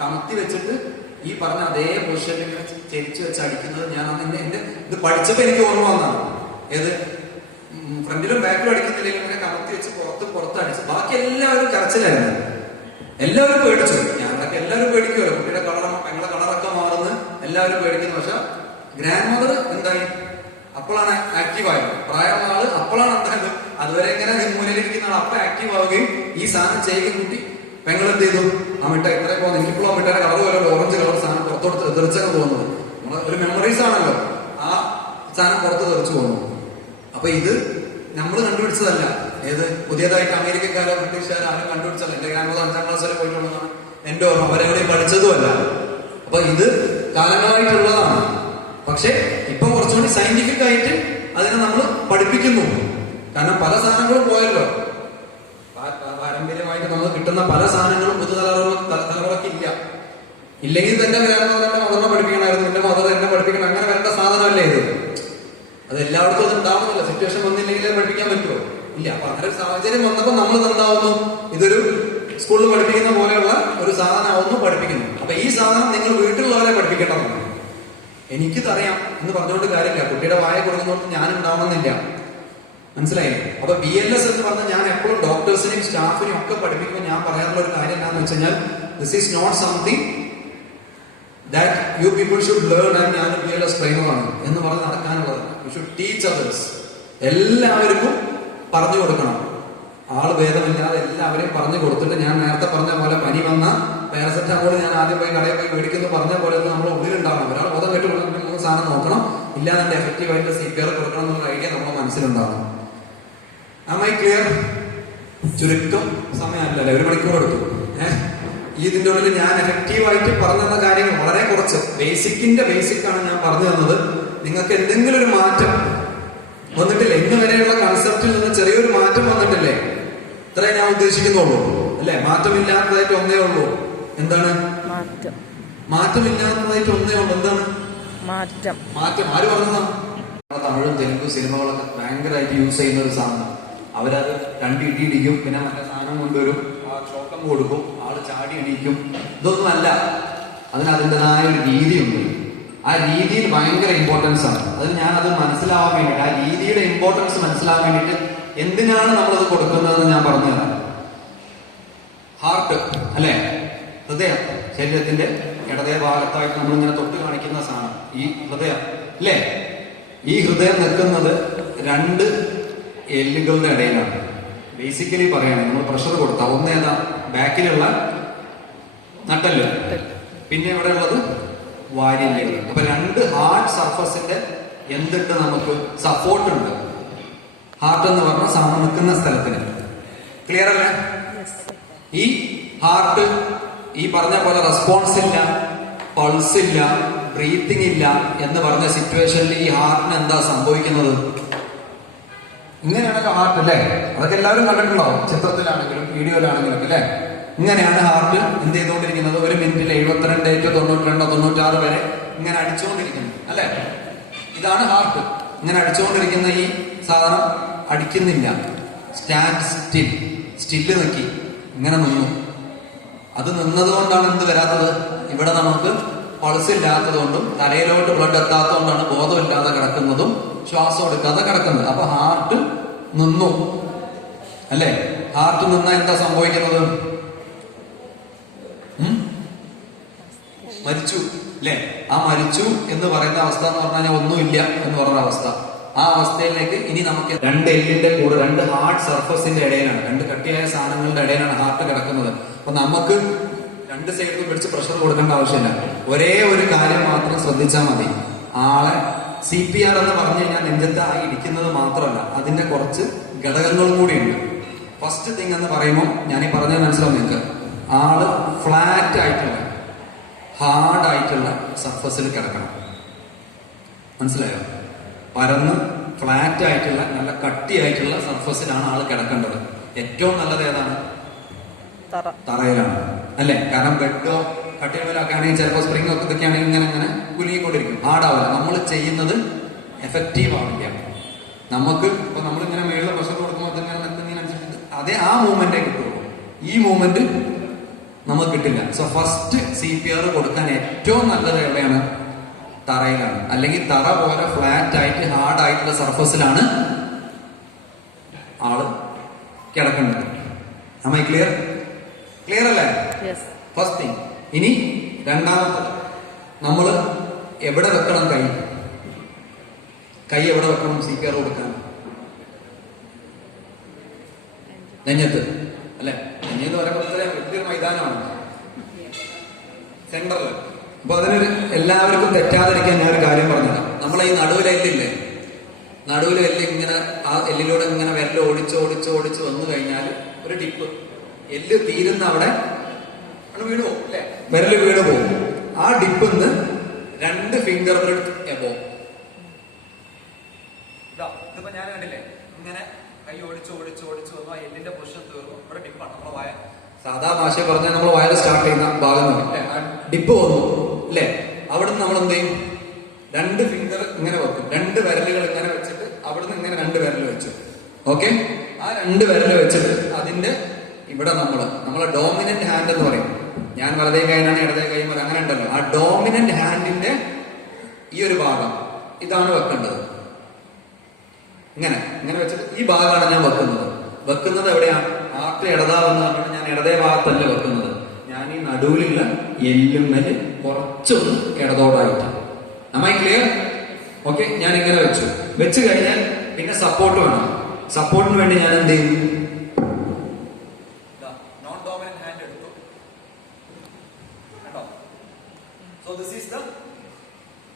കമത്തി വെച്ചിട്ട് ഈ പറഞ്ഞ അതേ പൊസിഷനിൽ ഇങ്ങനെ ചെരിച്ച് വെച്ച് അടിക്കുന്നത് ഞാൻ എന്റെ ഇത് പഠിച്ചപ്പോ എനിക്ക് ഓർമ്മ വന്നതാണ്. ഏത്? ഫ്രണ്ടിലും ബാക്കിലും അടിക്കുന്നില്ലെങ്കിൽ ഇങ്ങനെ കമത്തി വെച്ച് പുറത്ത് അടിച്ചു. ബാക്കി എല്ലാവരും കരച്ചിലായിരുന്നു, എല്ലാവരും പേടിച്ചു. ഞങ്ങളൊക്കെ എല്ലാവരും പേടിക്കുമല്ലോ, കുട്ടിയുടെ പെങ്ങളുടെ കളറൊക്കെ മാറുന്നു, എല്ലാവരും പേടിക്കുന്നു. പക്ഷെ ഗ്രാൻഡ് മദർ എന്തായി? അപ്പോഴാണ് ആക്റ്റീവ് ആയത്. പ്രായമുള്ള ആള് അപ്പോഴാണ് എന്തായത്, അതുവരെ ഇങ്ങനെ മുന്നിലിരിക്കുന്ന ആൾ അപ്പൊ ആക്റ്റീവ് ആവുകയും ഈ സാധനം ചെയ്യുകയും കുട്ടി പെങ്ങൾ എന്ത് ചെയ്തു? ആ മിഠായി ഇത്രയും പോകുന്നത്, എനിക്കിപ്പോഴും ആ മിഠായിയുടെ കളർ പോലെ ഓറഞ്ച് കളർ സാധനം പുറത്തോട്ട് തെറിച്ചൊക്കെ പോകുന്നത് നമ്മളെ ഒരു മെമ്മറീസ് ആണല്ലോ, ആ സാധനം പുറത്ത് തെറിച്ചു പോകുന്നു. അപ്പൊ ഇത് നമ്മൾ കണ്ടുപിടിച്ചതല്ല. ഏത്? പുതിയതായിട്ട് അമേരിക്കക്കാരോ ബ്രിട്ടീഷുകാരോ ആരും കണ്ടുപിടിച്ചല്ല. എന്റെ ഗ്രാൻഡ് മദർ 5ാം ക്ലാസ് വരെ പോയിട്ടുള്ളതാണ് എന്റെ ഓർമ്മ, അവരെവിടെയും പഠിച്ചതുമല്ല. അപ്പൊ ഇത് കാലങ്ങളായിട്ടുള്ളതാണ്. പക്ഷെ ഇപ്പൊ കുറച്ചുകൂടി സയന്റിഫിക് ആയിട്ട് അതിനെ നമ്മൾ പഠിപ്പിക്കുന്നു. കാരണം പല സാധനങ്ങളും പോയല്ലോ, പാരമ്പര്യമായിട്ട് നമുക്ക് കിട്ടുന്ന പല സാധനങ്ങളും പുതുതലമുറയ്ക്ക് ഇല്ല. ഇല്ലെങ്കിൽ തന്നെ ഗ്രാൻഡ് മദറിന്റെ മദറിനെ പഠിപ്പിക്കണമായിരുന്നു, എന്റെ മദർ എന്നെ പഠിപ്പിക്കണം, അങ്ങനെ വരേണ്ട സാധനമല്ലേ ഇത്. അത് എല്ലായിടത്തും അത് ഉണ്ടാവുന്നില്ല. സിറ്റുവേഷൻ വന്നില്ലെങ്കിലേ പഠിപ്പിക്കാൻ പറ്റുമോ? ഇല്ല. അപ്പൊ അങ്ങനെ ഒരു സാഹചര്യം വന്നപ്പോ നമ്മൾ എന്താവുന്നു, ഇതൊരു സ്കൂളിൽ പഠിപ്പിക്കുന്ന പോലെയുള്ള ഒരു സാധനമാവുന്നു, പഠിപ്പിക്കുന്നു. അപ്പൊ ഈ സാധനം നിങ്ങൾ വീട്ടിലുള്ളവരെ പഠിപ്പിക്കേണ്ടതാണ്. എനിക്കിതറിയാം എന്ന് പറഞ്ഞുകൊണ്ട് കാര്യമില്ല, കുട്ടിയുടെ വായ കൊടുക്കുന്നോണ്ട് ഞാൻ ഉണ്ടാവണമെന്നില്ല. മനസ്സിലായില്ലേ? അപ്പൊ BLS എന്ന് പറഞ്ഞാൽ ഞാൻ എപ്പോഴും ഡോക്ടേഴ്സിനെയും സ്റ്റാഫിനെയും ഒക്കെ പഠിപ്പിക്കുമ്പോൾ ഞാൻ പറയാറുള്ള ഒരു കാര്യം എന്താണെന്ന് വെച്ച് കഴിഞ്ഞാൽ, this is not something that you people should learn and ഞാൻ BLS ട്രെയിനറാണ് എന്ന് പറഞ്ഞ് നടക്കാനുള്ളതാണ്. You should teach others. എല്ലാവർക്കും പറഞ്ഞു കൊടുക്കണം. ആള് ഭേദമില്ലാതെ എല്ലാവരെയും പറഞ്ഞു കൊടുത്തിട്ട്, ഞാൻ നേരത്തെ പറഞ്ഞ പോലെ പനി വന്ന പാരസെറ്റമോൾ ഞാൻ ആദ്യം പോയി കടയിൽ പോയി മേടിക്കുന്നു പറഞ്ഞ പോലെ നമ്മൾ ഉള്ളിലുണ്ടാവണം. ഒരാൾ ബോധം കെട്ട് കൊടുക്കുന്ന 3 സാധനം നോക്കണം, ഇല്ലാതെ എഫക്റ്റീവായിട്ട് CPR കൊടുക്കണം എന്നുള്ള ഐഡിയ നമ്മുടെ മനസ്സിലുണ്ടാവണം. Am I clear? ചുരുക്കം സമയമല്ലല്ലേ, 1 മണിക്കൂർ എടുത്തു. ഇതിന്റെ ഉള്ളിൽ ഞാൻ എഫക്റ്റീവായിട്ട് പറഞ്ഞു തന്ന കാര്യങ്ങൾ വളരെ കുറച്ച്, ബേസിക്കിന്റെ ബേസിക്കാണ് ഞാൻ പറഞ്ഞു തന്നത്. നിങ്ങൾക്ക് എന്തെങ്കിലും ഒരു മാറ്റം വന്നിട്ടില്ലേ? ഇന്ന് വരെയുള്ള കൺസെപ്റ്റിൽ നിന്ന് ചെറിയൊരു മാറ്റം വന്നിട്ടില്ലേ? ഇത്രേ ഞാൻ ഉദ്ദേശിക്കുന്നുള്ളൂ അല്ലെ? മാറ്റമില്ലാത്തതായിട്ട് ഒന്നേ ഉള്ളൂ. എന്താണ് മാറ്റമില്ലാത്തതായിട്ട് ഒന്നേ ഉള്ളൂ? എന്താണ് മാറ്റം? ആര് പറഞ്ഞതാണ്? തമിഴും തെലുങ്ക് സിനിമകളൊക്കെ ഭയങ്കരമായിട്ട് യൂസ് ചെയ്യുന്ന ഒരു സാധനം. അവരത് 2 ഇടി ഇടിക്കും, പിന്നെ മറ്റേ സാധനം കൊണ്ടുവരും, ചോക്കം കൊടുക്കും, ആള് ചാടി എണീക്കും. ഇതൊന്നും അല്ല, അതിന് അതിൻ്റെതായ ഒരു രീതിയുണ്ട്. ആ രീതിയിൽ ഭയങ്കര ഇമ്പോർട്ടൻസ് ആണ്. അതിന് ഞാനത് മനസ്സിലാവാൻ വേണ്ടിയിട്ട്, ആ രീതിയുടെ ഇമ്പോർട്ടൻസ് മനസ്സിലാവാൻ വേണ്ടിയിട്ട് എന്തിനാണ് നമ്മളത് കൊടുക്കുന്നതെന്ന് ഞാൻ പറഞ്ഞു തരാം. ഹാർട്ട് അല്ലെ, ഹൃദയം, ശരീരത്തിന്റെ ഇടതേ ഭാഗത്തായിട്ട് നമ്മളിങ്ങനെ തൊട്ട് കാണിക്കുന്ന സാധനം ഈ ഹൃദയം അല്ലേ? ഈ ഹൃദയം നിൽക്കുന്നത് 2 എല്ലുകളുടെ ഇടയിലാണ്. ബേസിക്കലി പറയുകയാണെങ്കിൽ നമ്മൾ പ്രഷർ കൊടുത്താൽ ഒന്നേതാ? ബാക്കിലുള്ള നട്ടല്, പിന്നെ ഇവിടെ ഉള്ളത് വാരിയല്ലുകൾ. അപ്പൊ 2 ഹാർട്ട് സർഫസിന്റെ എന്തുണ്ട്? നമുക്ക് സപ്പോർട്ട് ഉണ്ട്. ഹാർട്ട് എന്ന് പറഞ്ഞ സാധനം നിൽക്കുന്ന സ്ഥലത്തിന്. ക്ലിയർ അല്ലേ? ഈ ഹാർട്ട് ഈ പറഞ്ഞ പോലെ റെസ്പോൺസ് ഇല്ല, പൾസ് ഇല്ല, ബ്രീത്തിങ് ഇല്ല എന്ന് പറഞ്ഞ സിറ്റുവേഷനിൽ ഈ ഹാർട്ടിന് എന്താ സംഭവിക്കുന്നത്? ഇങ്ങനെയാണല്ലോ ഹാർട്ട് അല്ലേ? അതൊക്കെ എല്ലാവരും കണ്ടിട്ടുണ്ടാവും, ചിത്രത്തിലാണെങ്കിലും വീഡിയോയിലാണെങ്കിലും അല്ലേ? ഇങ്ങനെയാണ് ഹാർട്ട് എന്ത് ചെയ്തുകൊണ്ടിരിക്കുന്നത്. 1 മിനിറ്റിൽ 72 to 92 96 വരെ ഇങ്ങനെ അടിച്ചുകൊണ്ടിരിക്കുന്നു അല്ലെ? ഇതാണ് ഹാർട്ട്. ഇങ്ങനെ അടിച്ചുകൊണ്ടിരിക്കുന്ന ഈ സാധനം അടിക്കുന്നില്ല, സ്റ്റാൻഡ് സ്റ്റിൽ, സ്റ്റില്ല് നിൽക്കി ഇങ്ങനെ നിന്നു. അത് നിന്നതുകൊണ്ടാണ് എന്ത് വരാത്തത്? ഇവിടെ നമുക്ക് പൾസ് ഇല്ലാത്തതുകൊണ്ടും തലയിലോട്ട് ബ്ലഡ് എത്താത്തതുകൊണ്ടാണ് ബോധമില്ലാതെ കിടക്കുന്നതും ശ്വാസം എടുക്കാതെ കിടക്കുന്നത്. അപ്പൊ ഹാർട്ട് നിന്നു അല്ലെ? ഹാർട്ട് നിന്നാ എന്താ സംഭവിക്കുന്നത്? മരിച്ചു അല്ലെ? ആ മരിച്ചു എന്ന് പറയുന്ന അവസ്ഥ എന്ന് പറഞ്ഞാൽ ഒന്നുമില്ല എന്ന് പറഞ്ഞ അവസ്ഥ. ആ അവസ്ഥയിലേക്ക് ഇനി നമുക്ക് രണ്ട് എല്ലിന്റെ കൂടെ രണ്ട് ഹാർഡ് സർഫസിന്റെ ഇടയിലാണ്, രണ്ട് കട്ടിയായ സാധനങ്ങളുടെ ഇടയിലാണ് ഹാർട്ട് കിടക്കുന്നത്. അപ്പൊ നമുക്ക് രണ്ട് സൈഡിൽ പിടിച്ച് പ്രഷർ കൊടുക്കേണ്ട ആവശ്യമില്ല. ഒരേ ഒരു കാര്യം മാത്രം ശ്രദ്ധിച്ചാൽ മതി. ആളെ CPR എന്ന് പറഞ്ഞു കഴിഞ്ഞാൽ നെഞ്ചത്ത് ആയി ഇരിക്കുന്നത് മാത്രമല്ല, അതിന്റെ കുറച്ച് ഘടകങ്ങളും കൂടിയുണ്ട്. ഫസ്റ്റ് തിങ് എന്ന് പറയുമ്പോൾ ഞാൻ ഈ പറഞ്ഞത് മനസ്സിലാവും നിങ്ങൾക്ക്. ആള് ഫ്ലാറ്റ് ആയിട്ടുള്ള ഹാർഡ് ആയിട്ടുള്ള സർഫസിൽ കിടക്കണം. മനസ്സിലായോ? പരന്ന് ഫ്ലാറ്റ് ആയിട്ടുള്ള നല്ല കട്ടിയായിട്ടുള്ള സർഫസിലാണ് ആള് കിടക്കേണ്ടത്. ഏറ്റവും നല്ലത് ഏതാണ്? തറയിലാണ് അല്ലെ? കാരണം ബെഡോ കട്ടിയമേലൊക്കെ ആണെങ്കിൽ ചിലപ്പോൾ സ്പ്രിംഗ് ഒക്കെ ഇതൊക്കെ ആണെങ്കിൽ ഇങ്ങനെ ഇങ്ങനെ കുലുങ്ങിക്കൊണ്ടിരിക്കും, ഹാർഡാവില്ല. നമ്മൾ ചെയ്യുന്നത് എഫക്റ്റീവ് ആവില്ല. നമുക്ക് ഇപ്പൊ നമ്മളിങ്ങനെ മേളിൽ പ്രഷർ കൊടുക്കുമ്പോൾ അതിങ്ങനെ നിൽക്കുന്നതിനനുസരിച്ച് അതേ ആ മൂവ്മെന്റേ കിട്ടുള്ളൂ. ഈ മൂവ്മെന്റ് നമുക്ക് കിട്ടില്ല. സോ ഫസ്റ്റ് CPR കൊടുക്കാൻ ഏറ്റവും നല്ലത് എവിടെയാണ്? തറയിലാണ്. അല്ലെങ്കിൽ തറ പോലെ ഫ്ലാറ്റ് ആയിട്ട് ഹാർഡ് ആയിട്ടുള്ള സർഫസിലാണ് ആള് കിടക്കേണ്ടത്. Am I clear? ക്ലിയർ അല്ലേ? First thing. ഇനി രണ്ടാമത്തത്, നമ്മൾ എവിടെ വെക്കണം കൈ? കൈ എവിടെ വെക്കണം CPR കൊടുക്കാൻ? നെഞ്ഞത്ത് അല്ലെ? നെഞ്ഞെന്ന് പറയുമ്പോൾ വലിയൊരു മൈതാനമാണ്, സെന്ററിൽ. അപ്പൊ അതിന് എല്ലാവർക്കും തെറ്റാതിരിക്കാൻ ഞാൻ ഒരു കാര്യം പറഞ്ഞുതരാം. നമ്മളെ ഈ നടുവിലെല്ലില്ലേ, നടുവിലെ എല്ല് ഇങ്ങനെ ആ എല്ലിലൂടെ ഇങ്ങനെ വിരൽ ഓടിച്ച് വന്നു കഴിഞ്ഞാൽ ഒരു ടിപ്പ്, എല്ല് തീരുന്ന അവിടെ വീണ് പോകും അല്ലെ? വിരല് വീണ് പോകും. ആ ഡിപ്പിന്ന് 2 ഫിംഗർ എബോ. ഇതിപ്പോ ഞാൻ കണ്ടില്ലേ, ഇങ്ങനെ കൈ ഓടിച്ച് വന്നു ആ എല്ലിന്റെ പൊസിഷൻ തീർന്നു. ഇവിടെ ഡിപ്പാണ്. നമ്മളെ വായ സാധാ ഭാഷ പറഞ്ഞാൽ നമ്മൾ വയറ് സ്റ്റാർട്ട് ചെയ്യുന്ന ഭാഗം അല്ലെ, ആ ഡിപ്പ് വന്നു അല്ലെ? അവിടുന്ന് നമ്മൾ എന്ത് ചെയ്യും? 2 ഫിംഗർ ഇങ്ങനെ വെക്കും. 2 വിരലുകൾ ഇങ്ങനെ വെച്ചിട്ട് അവിടുന്ന് ഇങ്ങനെ 2 വിരൽ വെച്ചു. ഓക്കെ? ആ 2 വിരൽ വെച്ചിട്ട് അതിന്റെ ഇവിടെ നമ്മളെ ഡോമിനന്റ് ഹാൻഡ് എന്ന് പറയും. ഞാൻ വലതേ കൈനാണ് ഇടതേ കൈ അങ്ങനെ ഉണ്ടല്ലോ. ആ ഡോമിനന്റ് ഹാൻഡിന്റെ ഈ ഒരു ഭാഗം ഇതാണ് വെക്കേണ്ടത്. ഇങ്ങനെ വെച്ചിട്ട് ഈ ഭാഗമാണ് ഞാൻ വെക്കുന്നത് എവിടെയാണ്? ഹാർട്ട് ഇടതാവെന്ന് പറഞ്ഞിട്ട് ഞാൻ ഇടതേ ഭാഗത്തല്ല വെക്കുന്നത്. ഞാൻ ഈ നടുവിലുള്ള എല്ലുമ്മല് കുറച്ചൊന്ന് ഇടതോടായിട്ട്. Am I clear? ഓക്കെ, ഞാൻ ഇങ്ങനെ വെച്ച് കഴിഞ്ഞാൽ പിന്നെ സപ്പോർട്ട് വേണം. സപ്പോർട്ടിന് വേണ്ടി ഞാൻ എന്ത് ചെയ്യും? നോൺ ഡോമിനന്റ് ഹാൻഡ് എടുത്തു. കേട്ടോ? So this is the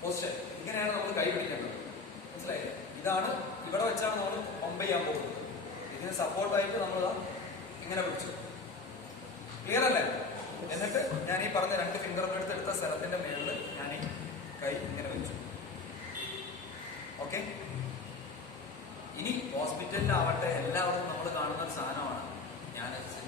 poster. ഇങ്ങനെയാണ് നമ്മൾ കൈ പിടിക്കേണ്ടത്. മനസ്സിലായില്ലേ? ഇതാണ് ഇവിടെ വെച്ചാണ് നമ്മൾ പമ്പ് ചെയ്യാൻ പോകുന്നത്. ഇതിന് സപ്പോർട്ടായിട്ട് നമ്മൾ ഇങ്ങനെ പിടിച്ചു. ക്ലിയർ അല്ലേ? എന്നിട്ട് ഞാൻ ഈ പറഞ്ഞ 2 ഫിംഗർ എടുത്ത സ്ഥലത്തിന്റെ മേളിൽ ഞാൻ ഈ കൈ ഇങ്ങനെ വെച്ചു. ഓക്കെ? ഇനി ഹോസ്പിറ്റലിലാവട്ടെ എല്ലാവരും നമ്മൾ കാണുന്ന ഒരു സാധനമാണ്.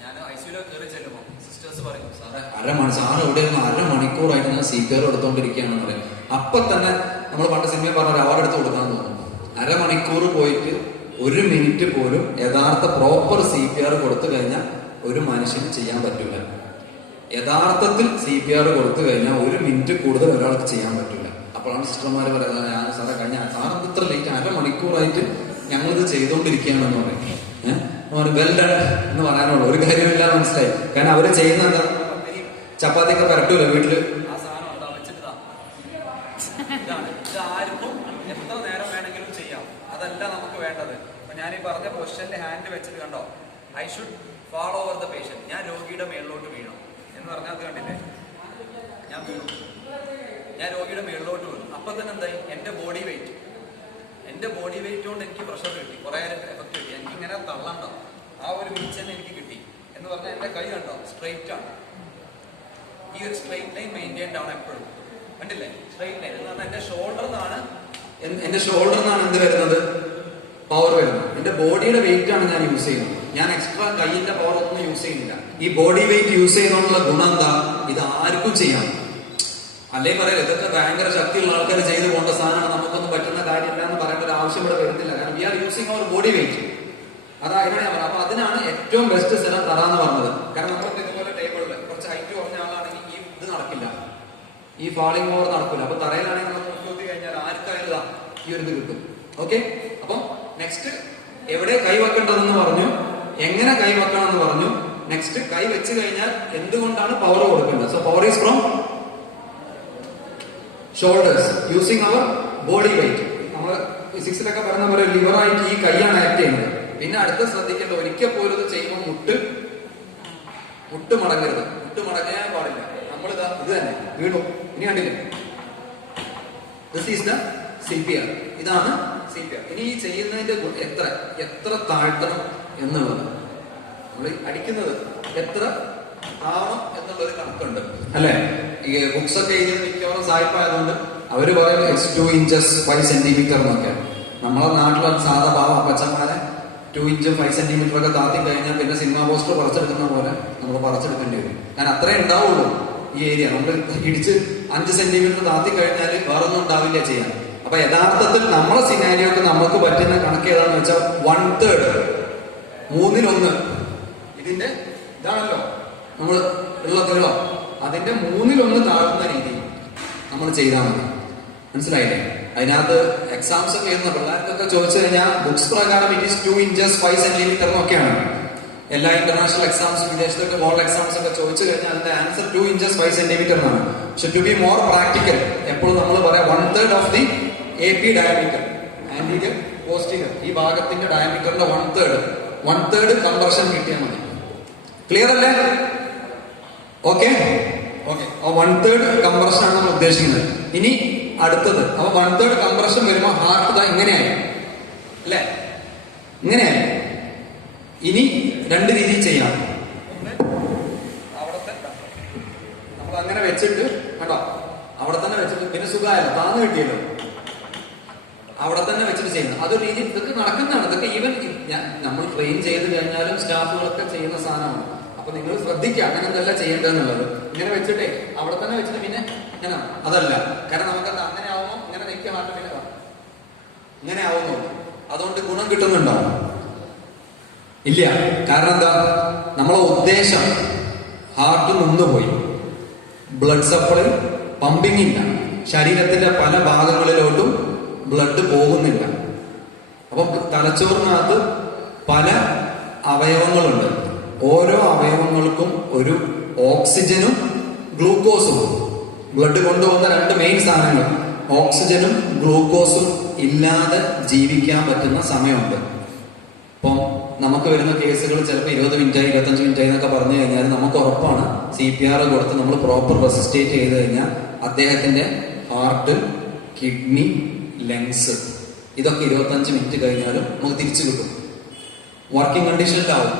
ഞാൻ ICU കയറി ചെല്ലുമ്പോൾ സിസ്റ്റേഴ്സ് പറയും, സാറ് എവിടെയായിരുന്നു? അരമണിക്കൂറായിട്ട് ഞാൻ CPR എടുത്തോണ്ടിരിക്കുകയാണെന്ന് പറയും. അപ്പൊ തന്നെ നമ്മൾ പണ്ട് സിനിമയിൽ പറഞ്ഞ ഒരു എടുത്ത് കൊടുക്കാൻ തോന്നും. അരമണിക്കൂർ പോയിട്ട് 1 മിനിറ്റ് പോലും യഥാർത്ഥ പ്രോപ്പർ CPR കൊടുത്തു കഴിഞ്ഞാൽ ഒരു മനുഷ്യന് ചെയ്യാൻ പറ്റില്ല. യഥാർത്ഥത്തിൽ CPR കൊടുത്തു കഴിഞ്ഞാൽ 1 മിനിറ്റ് കൂടുതൽ ഒരാൾക്ക് ചെയ്യാൻ പറ്റില്ല. അപ്പോഴാണ് സിസ്റ്റർമാർ പറയുന്നത്, ഞാൻ സാറെ കഴിഞ്ഞ സാറ് ഇത്ര ലേറ്റ്, അരമണിക്കൂറായിട്ട് ഞങ്ങളിത് ചെയ്തുകൊണ്ടിരിക്കുകയാണെന്ന് പറയും. വെൽ ഡൺ എന്ന് പറയാനുള്ള ഒരു കാര്യമില്ല. മനസ്സിലായി? കാരണം അവര് ചെയ്യുന്ന ചപ്പാത്തിയൊക്കെ പരട്ടൂല വീട്ടില്. ആ സാധനം വെച്ചിട്ട് ആർക്കും എത്ര നേരം വേണമെങ്കിലും ചെയ്യാം. അതല്ല നമുക്ക് വേണ്ടത്. അപ്പൊ ഞാൻ ഈ പറഞ്ഞ പൊസിഷനിൽ ഹാൻഡ് വെച്ചിട്ട് കണ്ടോ, I should follow over the patient. ഞാൻ രോഗിയുടെ മേളിലോട്ട് വീണു എന്ന് പറഞ്ഞാൽ അത് കണ്ടില്ലേ, ഞാൻ വീണു, ഞാൻ രോഗിയുടെ മേളിലോട്ട് വീണു. അപ്പൊ തന്നെ എന്തായി? എന്റെ ബോഡി വെയിറ്റ് കൊണ്ട് എനിക്ക് പ്രഷർ കിട്ടി, കുറെ എഫക്ട് കിട്ടി. എനിക്ക് ഇങ്ങനെ തള്ളണ്ട ആ ഒരു വീഴ്ച തന്നെ എനിക്ക് കിട്ടി എന്ന് പറഞ്ഞാൽ എന്റെ കൈ കണ്ടോ സ്ട്രെയിറ്റ് ആണ്. ഈ ഒരു സ്ട്രെയിറ്റ് ലൈൻ മെയിൻറ്റൈൻഡ് ആണ് എപ്പോഴും. കണ്ടില്ലേ? സ്ട്രെയിറ്റ് ലൈൻ എന്ന് പറഞ്ഞാൽ എന്റെ ഷോൾഡറിനാണ് എന്ത് വരുന്നത്? പവർ വരുന്നത്. എന്റെ ബോഡിയുടെ വെയിറ്റ് ആണ് ഞാൻ യൂസ് ചെയ്യുന്നത്. ഞാൻ എക്സ്ട്രാ കൈയിന്റെ പവർ ഒന്നും യൂസ് ചെയ്യുന്നില്ല. ഈ ബോഡി വെയിറ്റ് യൂസ് ചെയ്യുന്നതിനുള്ള ഗുണം എന്താ? ഇത് ആർക്കും ചെയ്യാം. അല്ലേ പറയല ഇതൊക്കെ ഭയങ്കര ശക്തിയുള്ള ആൾക്കാർ ചെയ്തു പോകേണ്ട സാധനമാണ്, നമുക്കൊന്നും പറ്റുന്ന കാര്യമില്ല എന്ന് പറയേണ്ട ഒരു ആവശ്യം ഇവിടെ വരുന്നില്ല. കാരണം we are using our body weight. അതാണ് ഞാൻ പറഞ്ഞത്. അപ്പൊ അതിനാണ് ഏറ്റവും ബെസ്റ്റ് സ്ഥലം തറ എന്ന് പറഞ്ഞത്. കാരണം നമുക്ക് ഇതുപോലെ ടേബിളിൽ കുറച്ച് ഹൈറ്റ് കുറഞ്ഞ ആളാണെങ്കിൽ ഈ ഇത് നടക്കില്ല, ഈ ഫാളിംഗ് ഓവർ നടക്കില്ല. അപ്പൊ തറയിലാണെങ്കിൽ നമ്മൾ മുൻകൂട്ടി കഴിഞ്ഞാൽ ആർക്കായാലും ഈ ഒരു ഇത് കിട്ടും. ഓക്കെ? അപ്പം നെക്സ്റ്റ് എവിടെ കൈ വെക്കേണ്ടതെന്ന് പറഞ്ഞു, എങ്ങനെ കൈ വെക്കണം എന്ന് പറഞ്ഞു. നെക്സ്റ്റ് കൈ വെച്ച് കഴിഞ്ഞാൽ എന്തുകൊണ്ടാണ് പവർ കൊടുക്കേണ്ടത്? So power is from shoulders using our body weight. നമ്മൾ ഫിസിക്സിലൊക്കെ പറയുന്ന പോലെ ലിവറായിട്ട് ഈ കൈയാണ് ആക്ട് ചെയ്യുന്നത്. പിന്നെ അടുത്ത ശ്രദ്ധിക്കേണ്ട, ഒരിക്കൽ പോലും ഇത് ചെയ്യുമ്പോൾ മുട്ട് മടങ്ങരുത്. മുട്ട് മടങ്ങാൻ പാടില്ല. നമ്മളിതാ ഇത് തന്നെ വീണു. ഇനി കണ്ടില്ലേ, ദിസ് ഈസ് ദ CPR. ഇതാണ് CPR. ഇനി ഈ ചെയ്യുന്നതിന്റെ എത്ര താഴ്ത്തണം എന്നുള്ളത്, നമ്മൾ അടിക്കുന്നത് എത്ര ആവണം എന്നുള്ളൊരു കണക്കുണ്ട് അല്ലെ. ഈ ബുക്സ് ഒക്കെ എഴുതി മിക്കവാറും സായിപ്പായതുകൊണ്ട് അവര് പറയുന്നത് it's 2 inches 5 centimeter എന്നൊക്കെ. നമ്മളെ നാട്ടിലെ സാധാ പാവ അപ്പച്ചന്മാരെ 2 inch 5 centimeter ഒക്കെ താത്തി കഴിഞ്ഞാൽ പിന്നെ സിനിമാ പോസ്റ്റർ പറിച്ചെടുക്കുന്ന പോലെ നമ്മൾ പറിച്ചെടുക്കേണ്ടി വരും. കാരണം അത്രേ ഉണ്ടാവുള്ളൂ ഈ ഏരിയ. നമ്മൾ ഇടിച്ച് 5 centimeter താത്തി കഴിഞ്ഞാൽ വേറൊന്നും ഉണ്ടാവില്ല ചെയ്യാൻ. അപ്പൊ യഥാർത്ഥത്തിൽ നമ്മളെ സിനാരിയൊക്കെ നമുക്ക് പറ്റുന്ന കണക്ക് ഏതാണെന്ന് വെച്ചാൽ 1/3, 1/3 ഇതിന്റെ ഇതാണല്ലോ നമ്മൾ ഉള്ളതിലോ അതിന്റെ 1/3 താഴ്ന്ന രീതിയിൽ നമ്മൾ ചെയ്താൽ മതി. മനസ്സിലായില്ലേ? അതിനകത്ത് എക്സാംസ് ഒക്കെ എഴുതുന്ന പിള്ളേർക്കൊക്കെ ചോദിച്ചു കഴിഞ്ഞാൽ ബുക്സ് പ്രകാരം ഇറ്റ് ഈസ് 2 inches 5 centimeter എന്നൊക്കെയാണ്. എല്ലാ ഇന്റർനാഷണൽ എക്സാംസും വിദേശത്തൊക്കെ ബോർഡ് എക്സാംസ് ഒക്കെ ചോദിച്ചു കഴിഞ്ഞാൽ അതിന്റെ ആൻസർ 2 inches 5 centimeter എന്നാണ്. പക്ഷെ ടു ബി മോർ പ്രാക്ടിക്കൽ എപ്പോഴും നമ്മൾ പറയാം 1/3 of the AP diameter, anterior posterior, ഈ ഭാഗത്തിന്റെ ഡയമീറ്ററിന്റെ 1/3 കൺവേർഷൻ കിട്ടിയാൽ മതി. ക്ലിയർ അല്ലേ? ഓക്കെ. 1/3 കംപ്രഷൻ ആണ് നമ്മൾ ഉദ്ദേശിക്കുന്നത്. ഇനി അടുത്തത്, അപ്പൊ 1/3 കംപ്രഷൻ വരുമ്പോ ഹാർട്ട് ഇങ്ങനെയായി അല്ലെ, ഇങ്ങനെയായി. ഇനി 2 രീതിയിൽ ചെയ്യാം. നമ്മൾ അങ്ങനെ വെച്ചിട്ട് കേട്ടോ, അവിടെ തന്നെ വെച്ചിട്ട് പിന്നെ സുഖമായല്ലോ, താന്ന് കിട്ടിയല്ലോ, അവിടെ തന്നെ വെച്ചിട്ട് ചെയ്യുന്നത്. അതൊരു രീതി ഇതൊക്കെ നടക്കുന്നതാണ്. ഇതൊക്കെ ഈവൻ നമ്മൾ ട്രെയിൻ ചെയ്ത് കഴിഞ്ഞാലും സ്റ്റാഫുകളൊക്കെ ചെയ്യുന്ന സാധനമാണ്. അപ്പൊ നിങ്ങൾ ശ്രദ്ധിക്കുക അങ്ങനെ എന്തല്ല ചെയ്യേണ്ടതെന്നുള്ളത്. ഇങ്ങനെ വെച്ചിട്ടേ അവിടെ തന്നെ വെച്ചിട്ട് പിന്നെ ഇങ്ങനെ അതല്ല, കാരണം നമുക്കത് അങ്ങനെ ആവുമോ, ഇങ്ങനെ നെക്ക് ഹാർട്ട് പിന്നെ ഇങ്ങനെ ആവുന്നു. അതുകൊണ്ട് ഗുണം കിട്ടുന്നുണ്ടോ? ഇല്ല. കാരണം എന്താ, നമ്മളെ ഉദ്ദേശം ഹാർട്ട് നിന്നുപോയി, ബ്ലഡ് സപ്ലൈ പമ്പിങ് ഇല്ല, ശരീരത്തിന്റെ പല ഭാഗങ്ങളിലോട്ടും ബ്ലഡ് പോകുന്നില്ല. അപ്പൊ തലച്ചോറിനകത്ത് പല അവയവങ്ങളുണ്ട്. ഓരോ അവയവങ്ങൾക്കും ഒരു ഓക്സിജനും ഗ്ലൂക്കോസും, ബ്ലഡ് കൊണ്ടുപോകുന്ന 2 മെയിൻ സാധനങ്ങൾ ഓക്സിജനും ഗ്ലൂക്കോസും ഇല്ലാതെ ജീവിക്കാൻ പറ്റുന്ന സമയമുണ്ട്. ഇപ്പം നമുക്ക് വരുന്ന കേസുകൾ ചിലപ്പോൾ 20 മിനിറ്റായി 25 മിനിറ്റായി എന്നൊക്കെ പറഞ്ഞു കഴിഞ്ഞാൽ നമുക്ക് ഉറപ്പാണ് CPR കൊടുത്ത് നമ്മൾ പ്രോപ്പർ റെസിസ്റ്റേറ്റ് ചെയ്ത് കഴിഞ്ഞാൽ അദ്ദേഹത്തിന്റെ ഹാർട്ട്, കിഡ്നി, ലങ്സ് ഇതൊക്കെ 25 മിനിറ്റ് കഴിഞ്ഞാലും നമുക്ക് തിരിച്ചു കിട്ടും. വർക്കിംഗ് കണ്ടീഷനിലാവും.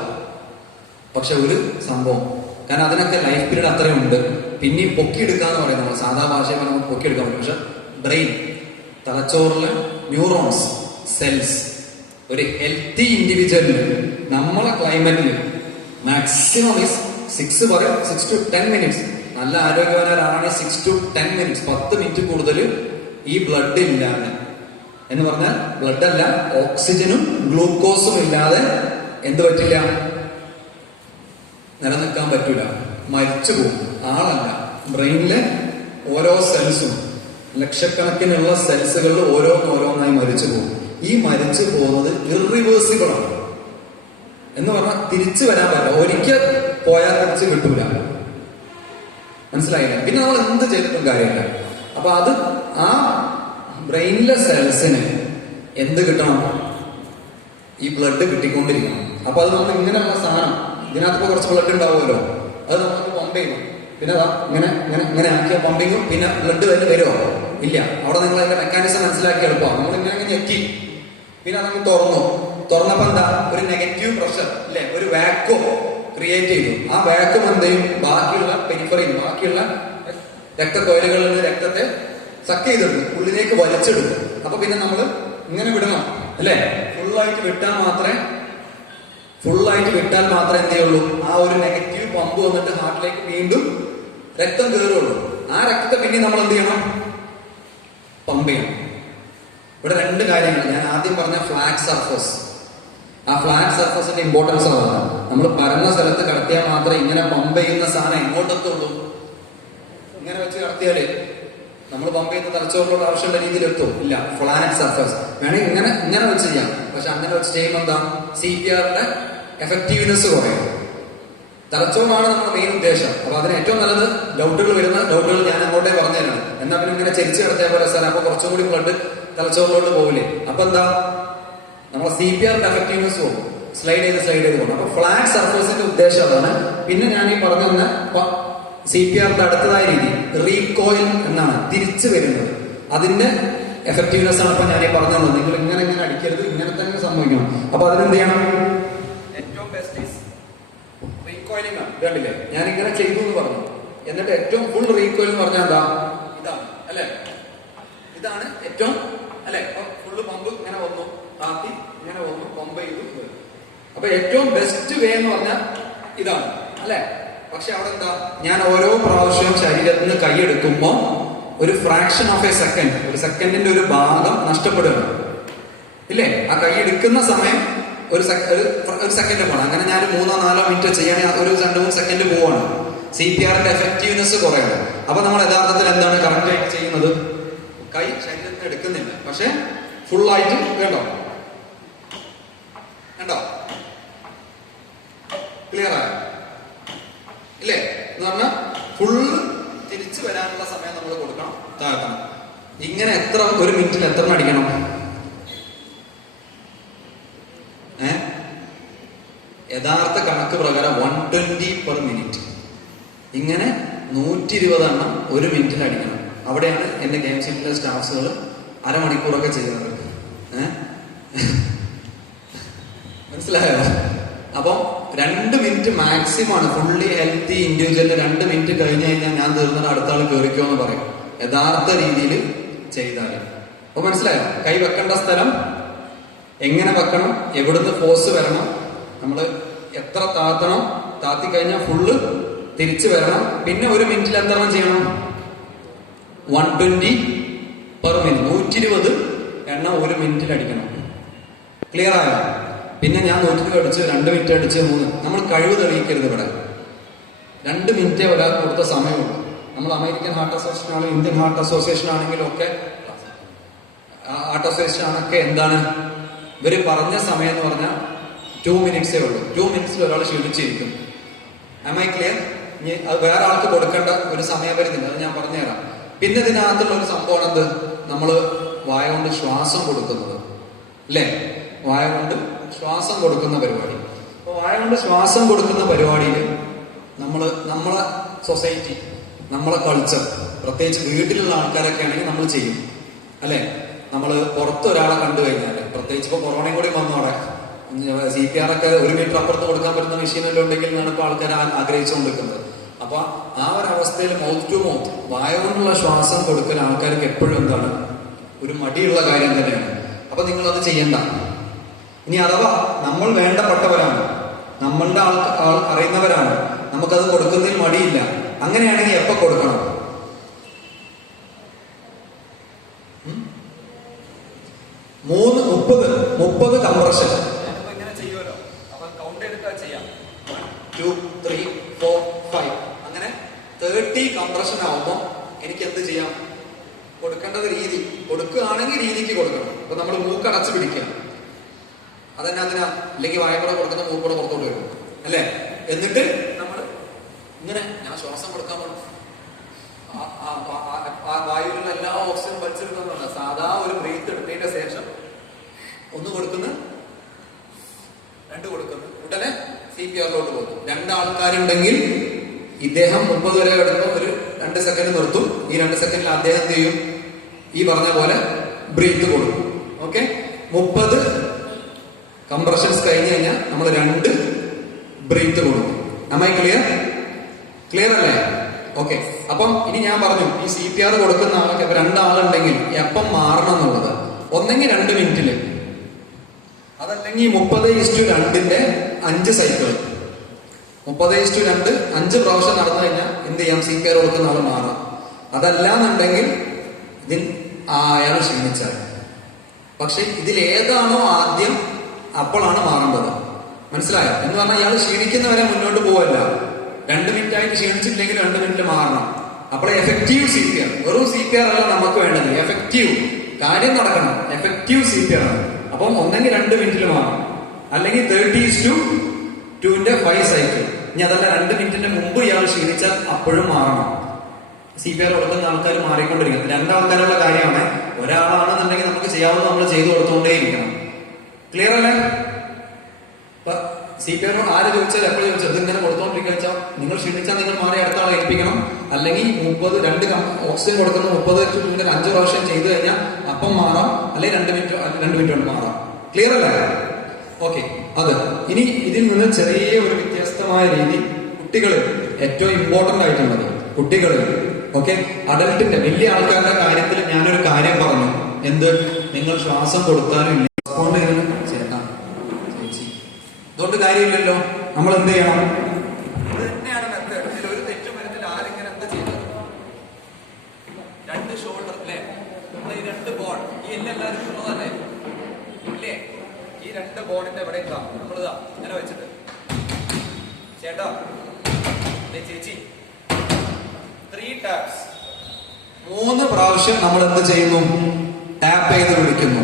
പക്ഷെ ഒരു സംഭവം, കാരണം അതിനൊക്കെ ലൈഫ് പീരീഡ് അത്രയുണ്ട്. പിന്നെ പൊക്കിയെടുക്കാന്ന് പറയും, നമ്മൾ സാധാ ഭാഷയിൽ നമുക്ക് പൊക്കിയെടുക്കാൻ പറ്റും. പക്ഷെ ബ്രെയിൻ, തലച്ചോറിലെ ന്യൂറോൺസ്, സെൽസ്, ഒരു ഹെൽത്തി ഇൻഡിവിജ്വലിന് നമ്മളെ ക്ലൈമറ്റിൽ മാക്സിമം 6 to 10 മിനിറ്റ്സ്, നല്ല ആരോഗ്യവാനാണെങ്കിൽ 6 to 10 മിനിറ്റ്സ്, 10 മിനിറ്റ് കൂടുതൽ ഈ ബ്ലഡ് ഇല്ലാതെ, എന്ന് പറഞ്ഞാൽ ബ്ലഡ് അല്ല, ഓക്സിജനും ഗ്ലൂക്കോസും ഇല്ലാതെ എന്ത് പറ്റില്ല, നിലനിൽക്കാൻ പറ്റൂല, മരിച്ചു പോകും. ആളല്ല, ബ്രെയിനിലെ ഓരോ സെൽസും, ലക്ഷക്കണക്കിനുള്ള സെൽസുകളിൽ ഓരോന്നോരോന്നായി മരിച്ചു പോകും. ഈ മരിച്ചു പോകുന്നത് ഇറിവേഴ്സിബിൾ ആണ്. എന്ന് പറഞ്ഞാൽ തിരിച്ചു വരാൻ പറ്റില്ല. ഒരിക്കൽ പോയാൽ തിരിച്ച് കിട്ടൂല. മനസ്സിലായില്ല? പിന്നെ നമ്മൾ എന്ത് ചെയ്തിട്ടും കാര്യമില്ല. അപ്പൊ അത് ആ ബ്രെയിനിലെ സെൽസിന് എന്ത് കിട്ടണം? ഈ ബ്ലഡ് കിട്ടിക്കൊണ്ടിരിക്കണം. അപ്പൊ അത് നമ്മൾ ഇങ്ങനെയുള്ള സാധനം, ഇതിനകത്ത് കുറച്ച് ബ്ലഡ് ഉണ്ടാവുമല്ലോ, അത് നമുക്ക് പമ്പ് ചെയ്യണം. പിന്നെ അതാ ഇങ്ങനെ ഇങ്ങനെ ഇങ്ങനെ ആക്കിയ പമ്പിങ്ങും പിന്നെ ബ്ലഡ് തന്നെ വരുമോ? ഇല്ല. അവിടെ നിങ്ങൾ അതിന്റെ മെക്കാനിസം മനസ്സിലാക്കി എളുപ്പമാണ്. നമ്മൾ ഇങ്ങനെ ഞെക്കി പിന്നെ അതങ്ങ് തുറന്നപ്പോ എന്താ, ഒരു നെഗറ്റീവ് പ്രഷർ അല്ലെ, ഒരു വാക്വം ക്രിയേറ്റ് ചെയ്തു. ആ വാക്വം എന്തെയും ബാക്കിയുള്ള പെരിഫറിയിൽ, ബാക്കിയുള്ള രക്തക്കൊയലുകളിൽ നിന്ന് രക്തത്തെ സക്ക് ചെയ്തെടുക്കും, ഉള്ളിലേക്ക് വലിച്ചെടുക്കും. അപ്പൊ പിന്നെ നമ്മൾ ഇങ്ങനെ വിടണം അല്ലെ, ഫുള്ളായിട്ട് വിട്ടാൽ മാത്രമേ എന്ത് ചെയ്യുള്ളൂ, ആ ഒരു നെഗറ്റീവ് പമ്പ് വന്നിട്ട് ഹാർട്ടിലേക്ക് വീണ്ടും രക്തം കയറുള്ളൂ. ആ രക്തത്തെ പിന്നെ നമ്മൾ എന്ത് ചെയ്യണം? പമ്പ് ചെയ്യണം. ഇവിടെ 2 കാര്യങ്ങൾ. ഞാൻ ആദ്യം പറഞ്ഞ ഫ്ലാറ്റ് സർഫസ്, ആ ഫ്ലാറ്റ് സർഫസിന്റെ ഇമ്പോർട്ടൻസ് ആണ്. നമ്മൾ പരന്ന സ്ഥലത്ത് കടത്തിയാൽ മാത്രമേ ഇങ്ങനെ പമ്പ് ചെയ്യുന്ന സാധനം എങ്ങോട്ടെത്തുള്ളൂ. ഇങ്ങനെ വെച്ച് കടത്തിയാല് നമ്മൾ പമ്പ് ചെയ്യുന്ന തലച്ചോറിലുള്ള ആവശ്യമുള്ള രീതിയിൽ എത്തും ഇല്ല. ഫ്ലാറ്റ് സർഫസ് വേണമെങ്കിൽ ഇങ്ങനെ വെച്ച് ചെയ്യാം. പക്ഷെ അങ്ങനെ വെച്ച് ചെയ്യുമ്പോൾ എന്താ, CPRന്റെ എഫക്റ്റീവ്നെസ് കുറയും. തലച്ചോറാണ് നമ്മുടെ മെയിൻ ഉദ്ദേശം. അപ്പൊ അതിന് ഏറ്റവും നല്ലത് വരുന്ന ഡൗട്ടുകൾ ഞാൻ അങ്ങോട്ടേ പറഞ്ഞുതരാണ്. എന്നാ പിന്നെ ഇങ്ങനെ ചരിച്ചു കിടത്തിയ പോലെ സ്ഥലം അപ്പൊ കുറച്ചും കൂടി ബ്ലഡ് തലച്ചോറിലോട്ട് പോകില്ലേ. അപ്പൊ എന്താ നമ്മളെ CPR എഫക്റ്റീവ്നെസ് പോകും, സ്ലൈഡ് ചെയ്ത് പോകും. അപ്പൊ ഫ്ലാറ്റ് സർഫേസിന്റെ ഉദ്ദേശം അതാണ്. പിന്നെ ഞാൻ ഈ പറഞ്ഞു തന്ന CPR അടുത്തതായ രീതി റീകോയിൽ എന്നാണ്, തിരിച്ചു വരുന്നത്. അതിന്റെ എഫക്റ്റീവ്നെസ് ആണ് ഇപ്പൊ ഞാൻ ഈ പറഞ്ഞത്. നിങ്ങൾ ഇങ്ങനെ അടിക്കരുത്, ഇങ്ങനെ തന്നെ സംഭവിക്കണം. അപ്പൊ അതിനെന്ത് ചെയ്യണം? ഏറ്റവും ബെസ്റ്റ് ഈസ് റീകോയിലിംഗ് ആണ്. കണ്ടില്ലേ, ഞാൻ ഇങ്ങനെ ചെയ്തു എന്ന് പറഞ്ഞു. എന്നിട്ട് ഏറ്റവും ഫുൾ റീകോയിൽ എന്ന് പറഞ്ഞാൽ എന്താ? ഇതാണ് അല്ലെ, ഇതാണ് ഏറ്റവും അല്ലെ. അപ്പൊ ഫുള്ള് പമ്പ് ഇങ്ങനെ വന്നു, താത്തി ഇങ്ങനെ വന്നു, പമ്പ് ചെയ്തു. അപ്പൊ ഏറ്റവും ബെസ്റ്റ് വേ എന്ന് പറഞ്ഞാൽ ഇതാണ് അല്ലെ. പക്ഷെ അവിടെ എന്താ, ഞാൻ ഓരോ പ്രാവശ്യവും ശരീരത്തിൽ നിന്ന് കൈയെടുക്കുമ്പോ ഒരു ഫ്രാക്ഷൻ ഓഫ് എ സെക്കൻഡ്, ഒരു സെക്കൻഡിന്റെ ഒരു ഭാഗം നഷ്ടപ്പെടുകയാണ് ഇല്ലേ. ആ കൈ എടുക്കുന്ന സമയം ഒരു സെക്കൻഡ് പോകണം. അങ്ങനെ ഞാൻ 3-4 മിനിറ്റ് ചെയ്യണമെങ്കിൽ ഒരു 2-3 സെക്കൻഡ് പോവാണ്. CPRന്റെ എഫക്റ്റീവ്നെസ് കുറയാണ്. അപ്പൊ നമ്മൾ യഥാർത്ഥത്തിൽ എന്താണ് കറക്റ്റ് ആയിട്ട് ചെയ്യുന്നത്? കൈ ശരീരത്തിന് എടുക്കുന്നില്ല, പക്ഷെ ഫുൾ ആയിട്ട് വേണ്ടോ ക്ലിയർ ആയോ ഇല്ലേ? എന്ന് പറഞ്ഞാൽ ഫുള്ള് തിരിച്ചു വരാനുള്ള സമയം നമ്മൾ കൊടുക്കണം, താഴ്ത്തണം. ഇങ്ങനെ ഒരു മിനിറ്റിൽ എത്ര അടിക്കണം? യഥാർത്ഥ കണക്ക് പ്രകാരം 120 പെർ മിനിറ്റ്. ഇങ്ങനെ 120 എണ്ണം ഒരു മിനിറ്റിൽ അടിക്കണം. അവിടെയാണ് എന്റെ ഗെയിം സെന്ററിലെ സ്റ്റാഫ്സുകൾ അരമണിക്കൂറൊക്കെ ചെയ്യുന്നത്. മനസ്സിലായോ? അപ്പം 2 മിനിറ്റ് മാക്സിമം ആണ്. ഫുള്ളി ഹെൽത്തി ഇൻഡിവിജ്വലിന് 2 മിനിറ്റ് കഴിഞ്ഞ് കഴിഞ്ഞാൽ ഞാൻ തീർന്നിട്ട് അടുത്ത ആൾ കയറിക്കോ എന്ന് പറയും, യഥാർത്ഥ രീതിയിൽ ചെയ്താൽ. അപ്പൊ മനസ്സിലായോ? കൈ വെക്കേണ്ട സ്ഥലം എങ്ങനെ വെക്കണം, എവിടുന്ന് ഫോഴ്സ് വരണം, നമ്മൾ എത്ര താത്തണം, താത്തി കഴിഞ്ഞാൽ ഫുള്ള് തിരിച്ചു വരണം. പിന്നെ ഒരു മിനിറ്റിൽ എത്ര ചെയ്യണം? 120 പെർ മിനിറ്റ്. 120 എണ്ണം ഒരു മിനിറ്റിൽ അടിക്കണം. ക്ലിയർ ആയോ? പിന്നെ ഞാൻ 120 അടിച്ച് 2 മിനിറ്റ് അടിച്ച് 3. നമ്മൾ കഴിവ് തെളിയിക്കരുത് ഇവിടെ. 2 മിനിറ്റേ ഒരാൾക്ക് കൊടുത്ത സമയമുള്ളൂ. നമ്മൾ അമേരിക്കൻ ഹാർട്ട് അസോസിയേഷൻ ആണെങ്കിലും ഇന്ത്യൻ ഹാർട്ട് അസോസിയേഷൻ ആണെങ്കിലും ഒക്കെ ഹാർട്ട് അസോസിയേഷൻ ആണൊക്കെ എന്താണ് ഇവര് പറഞ്ഞ സമയം എന്ന് പറഞ്ഞാൽ 2 മിനിറ്റ്സേ ഉള്ളൂ. 2 മിനിറ്റ്സിൽ ഒരാൾ ക്ഷീണിച്ചിരിക്കും. Am I clear? അത് വേറെ ആൾക്ക് കൊടുക്കേണ്ട ഒരു സമയപരിധി ഉണ്ട്, അത് ഞാൻ പറഞ്ഞുതരാം. പിന്നെ ഇതിനകത്തുള്ള ഒരു സംഭവമാണ് എന്ത്, നമ്മള് വായ കൊണ്ട് ശ്വാസം കൊടുക്കുന്നത് അല്ലേ. വായ കൊണ്ട് ശ്വാസം കൊടുക്കുന്ന പരിപാടി. അപ്പൊ വായ കൊണ്ട് ശ്വാസം കൊടുക്കുന്ന പരിപാടിയിൽ നമ്മളെ സൊസൈറ്റി, നമ്മളെ കൾച്ചർ, പ്രത്യേകിച്ച് വീട്ടിലുള്ള ആൾക്കാരൊക്കെ ആണെങ്കിൽ നമ്മൾ ചെയ്യും അല്ലെ. നമ്മൾ പുറത്ത് ഒരാളെ കണ്ടു കഴിഞ്ഞാൽ, പ്രത്യേകിച്ച് ഇപ്പൊ കൊറോണയും കൂടി വന്നോടെ CPR ഒക്കെ 1 മീറ്റർ അപ്പുറത്ത് കൊടുക്കാൻ പറ്റുന്ന മെഷീനെല്ലാം ഉണ്ടെങ്കിൽ എന്നാണ് ഇപ്പൊ ആൾക്കാർ ആഗ്രഹിച്ചുകൊണ്ടിരിക്കുന്നത്. അപ്പൊ ആ ഒരു അവസ്ഥയിൽ മൗത്ത് ടു മൗത്ത്, വായ കൊണ്ടുള്ള ശ്വാസം കൊടുക്കൽ ആൾക്കാർക്ക് എപ്പോഴും എന്താണ്, ഒരു മടിയുള്ള കാര്യം തന്നെയാണ്. അപ്പൊ നിങ്ങൾ അത് ചെയ്യണ്ട. ഇനി അഥവാ നമ്മൾ വേണ്ടപ്പെട്ടവരാണ്, നമ്മളുടെ അറിയുന്നവരാണ്, നമുക്കത് കൊടുക്കുന്നതിൽ മടിയില്ല, അങ്ങനെയാണെങ്കിൽ എപ്പോ കൊടുക്കണം? 30 കംപ്രഷൻ ഇങ്ങനെ ചെയ്യുമല്ലോ. അപ്പൊ കൗണ്ട് എടുത്താൽ ചെയ്യാം. 1 2 3 4 5 അങ്ങനെ 30 കംപ്രഷൻ ആവുമ്പോൾ എനിക്ക് എന്ത് ചെയ്യാം? കൊടുക്കേണ്ടത് രീതി, കൊടുക്കുകയാണെങ്കിൽ രീതിക്ക് കൊടുക്കണം. അപ്പൊ നമ്മൾ മൂക്കടച്ച് പിടിക്കുക, അതെന്നാ, ഇല്ലെങ്കിൽ വായക്കൂടെ കൊടുക്കുന്ന മൂക്കൂടെ പുറത്തോട്ട് വരും അല്ലെ. എന്നിട്ട് നമ്മൾ ഇങ്ങനെ, ഞാൻ ശ്വാസം കൊടുക്കാൻ പോകണം, വായുവിലുള്ള എല്ലാ ഓക്സിജനും വലിച്ചെടുക്കുന്നുണ്ട്. സാധാ ഒരു ബ്രീത്ത് എടുത്തതിന്റെ ശേഷം 1 കൊടുക്കുന്നു, 2 കൊടുക്കുന്നു, ഉടനെ CPRലോട്ട് പോകുന്നു. 2 ആൾക്കാരുണ്ടെങ്കിൽ ഇദ്ദേഹം 30 വരെ കിടക്കുമ്പോൾ ഒരു 2 സെക്കൻഡ് നിർത്തും. ഈ 2 സെക്കൻഡിൽ അദ്ദേഹം എന്ത് ചെയ്യും? ഈ പറഞ്ഞ പോലെ ബ്രീത്ത് കൊടുക്കും. ഓക്കെ, 30 കംപ്രഷൻസ് കഴിഞ്ഞ് കഴിഞ്ഞാൽ നമ്മൾ 2 ബ്രീത്ത് കൊടുക്കും. നമ്മ ക്ലിയർ അല്ലേ? ഓക്കെ. അപ്പം ഇനി ഞാൻ പറഞ്ഞു, ഈ CPR കൊടുക്കുന്ന ആൾക്ക് ഇപ്പൊ 2 ആളുണ്ടെങ്കിൽ എപ്പം മാറണം എന്നുള്ളത്, ഒന്നെങ്കിൽ 2 മിനിറ്റില്, അതല്ലെങ്കിൽ 30:2ന്റെ 5 സൈക്കിൾ. 30:2 5 പ്രാവശ്യം നടന്നു കഴിഞ്ഞാൽ എന്ത് ചെയ്യാം? CPR കൊടുക്കുന്ന ആൾ മാറാം. അതല്ലാന്നുണ്ടെങ്കിൽ അയാൾ ക്ഷീണിച്ചാൽ. പക്ഷെ ഇതിലേതാണോ ആദ്യം അപ്പോഴാണ് മാറേണ്ടത്. മനസ്സിലായോ? എന്ന് പറഞ്ഞാൽ ഇയാൾ ക്ഷീണിക്കുന്നവരെ മുന്നോട്ട് പോവല്ല. 2 മിനിറ്റ് ആയിട്ട് ക്ഷീണിച്ചിട്ടില്ലെങ്കിൽ 2 മിനിറ്റ് മാറണം. അപ്പോൾ എഫക്റ്റീവ് CPR, വെറും CPR അല്ല നമുക്ക് വേണ്ടത്, എഫക്റ്റീവ് കാര്യം നടക്കണം, എഫക്റ്റീവ് CPR ആണ്. അപ്പം ഒന്നെങ്കിൽ 2 മിനിറ്റിൽ മാറണം, അല്ലെങ്കിൽ 30:2ന്റെ 5 സൈക്കിൾ. ഇനി അതല്ല 2 മിനിറ്റിന്റെ മുമ്പ് ഇയാൾ ക്ഷീണിച്ചാൽ അപ്പോഴും മാറണം. CPR കൊടുക്കുന്ന ആൾക്കാർ മാറിക്കൊണ്ടിരിക്കുന്നത് 2 ആൾക്കാരുള്ള കാര്യമാണ്. ഒരാളാണെന്നുണ്ടെങ്കിൽ നമുക്ക് ചെയ്യാവുന്ന നമ്മൾ ചെയ്തു കൊടുത്തുകൊണ്ടേയിരിക്കണം. ക്ലിയർ അല്ലേ? CPR ആര് ചോദിച്ചാൽ എപ്പോഴും ചോദിച്ചാൽ ഇതിങ്ങനെ കൊടുത്തോണ്ടിരിക്കുക വെച്ചാൽ നിങ്ങൾ ക്ഷീണിച്ചാൽ നിങ്ങൾ മാറി അടുത്ത ആളെ ഏൽപ്പിക്കണം. അല്ലെങ്കിൽ 2 ഓക്സിജൻ കൊടുക്കുന്ന 30 മുതൽ 5 പ്രാവശ്യം ചെയ്തു കഴിഞ്ഞാൽ അപ്പം മാറാം, അല്ലെങ്കിൽ 2 മിനിറ്റ് കൊണ്ട് മാറാം. ക്ലിയർ അല്ലേ? ഓക്കെ. അത് ഇനി ഇതിൽ നിന്ന് ചെറിയ ഒരു വ്യത്യസ്തമായ രീതി കുട്ടികളിൽ ഏറ്റവും ഇമ്പോർട്ടന്റ് ആയിട്ടുള്ളത് കുട്ടികളിൽ, ഓക്കെ, അഡൽട്ടിന്റെ വലിയ ആൾക്കാരുടെ കാര്യത്തിൽ ഞാനൊരു കാര്യം പറഞ്ഞു. എന്ത്? നിങ്ങൾ ശ്വാസം കൊടുത്താലും റെസ്പോണ്ട് ചെയ്യുന്ന ചേട്ടാ ചേച്ചി അതുകൊണ്ട് കാര്യമില്ലല്ലോ. നമ്മൾ എന്ത് ചെയ്യണം? ഇത് തന്നെയാണ് മെത്തേഡ്. ഇതിൽ ഒരു തെറ്റും വരുന്നില്ല. ആരെങ്കിലും എന്താ ചെയ്യുന്നത്? 2 ഷോൾഡർ അല്ലേ, ഈ 2 ബോൺ, ഈ എല്ലാവരും ഉള്ളതല്ലേ ഇല്ലേ? ഈ 2 ബോണിന്റെ എവിടെ നമ്മളിതാ ഇങ്ങനെ വെച്ചിട്ട് ചേട്ടാ ചേച്ചി 3 ടാപ്സ് 3 പ്രാവശ്യം നമ്മൾ എന്ത് ചെയ്യുന്നു? ടാപ്പ് ചെയ്ത് വിളിക്കുന്നു.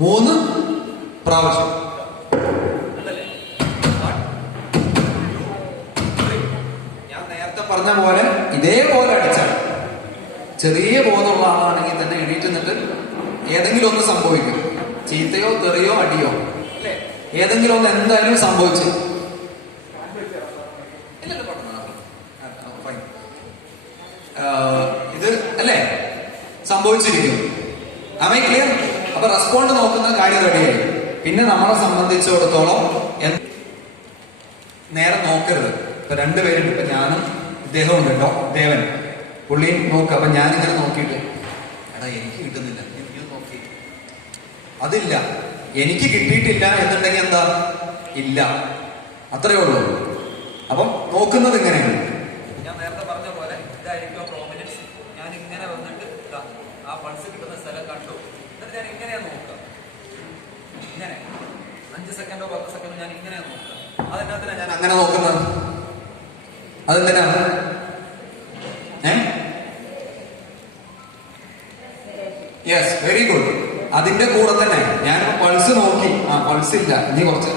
3 പ്രാവശ്യം. ഞാൻ നേരത്തെ പറഞ്ഞ പോലെ ഇതേപോലെ അടിച്ചാൽ ചെറിയ ബോധമുള്ള ആളാണെങ്കിൽ തന്നെ എണീറ്റ് നിന്നിട്ട് ഏതെങ്കിലും ഒന്ന് സംഭവിക്കും. ചീത്തയോ തെറിയോ അടിയോ അല്ലേ, ഏതെങ്കിലും ഒന്ന് എന്തായാലും സംഭവിച്ചു. ഇത് അല്ലേ സംഭവിച്ചിരിക്കും. അമേ ക്ലിയർ? അപ്പൊ റെസ്പോണ്ട് നോക്കുന്ന കാര്യം റെഡിയായി. പിന്നെ നമ്മളെ സംബന്ധിച്ചിടത്തോളം നേരെ നോക്കരുത്. ഇപ്പൊ 2 പേരുണ്ട്. ഇപ്പൊ ഞാനും ഇദ്ദേഹം ഉണ്ട് കേട്ടോ, ദേവൻ പുള്ളി നോക്കുക. അപ്പൊ ഞാനിങ്ങനെ നോക്കിയിട്ട് എടാ എനിക്ക് കിട്ടുന്നില്ല, എനിക്ക് നോക്കി അതില്ല, എനിക്ക് കിട്ടിയിട്ടില്ല എന്നുണ്ടെങ്കിൽ എന്താ? ഇല്ല, അത്രയേ ഉള്ളൂ. അപ്പം നോക്കുന്നത് ഇങ്ങനെയാണ്. ഞാൻ നേരത്തെ പറഞ്ഞ പോലെ ഇതായിരിക്കും പ്രോമിനൻസ്. ഞാൻ ഇങ്ങനെ വന്നിട്ട് ആ പൾസ് കിട്ടുന്ന സ്ഥലം കണ്ടു, എന്നിട്ട് ഞാൻ ഇങ്ങനെയാ നോക്കുക. ഇങ്ങനെ 5 സെക്കൻഡോ 10 സെക്കൻഡോ ഞാൻ ഇങ്ങനെയാ നോക്കുക. അതിനകത്തിനാ ഞാൻ അങ്ങനെ നോക്കുന്നത്. അതെന്തിനാ? Yes, very good. അതിന്റെ കൂടെ തന്നെ ഞാൻ പൾസ് നോക്കി, പൾസ് ഇല്ല, ഇനി കുറച്ച്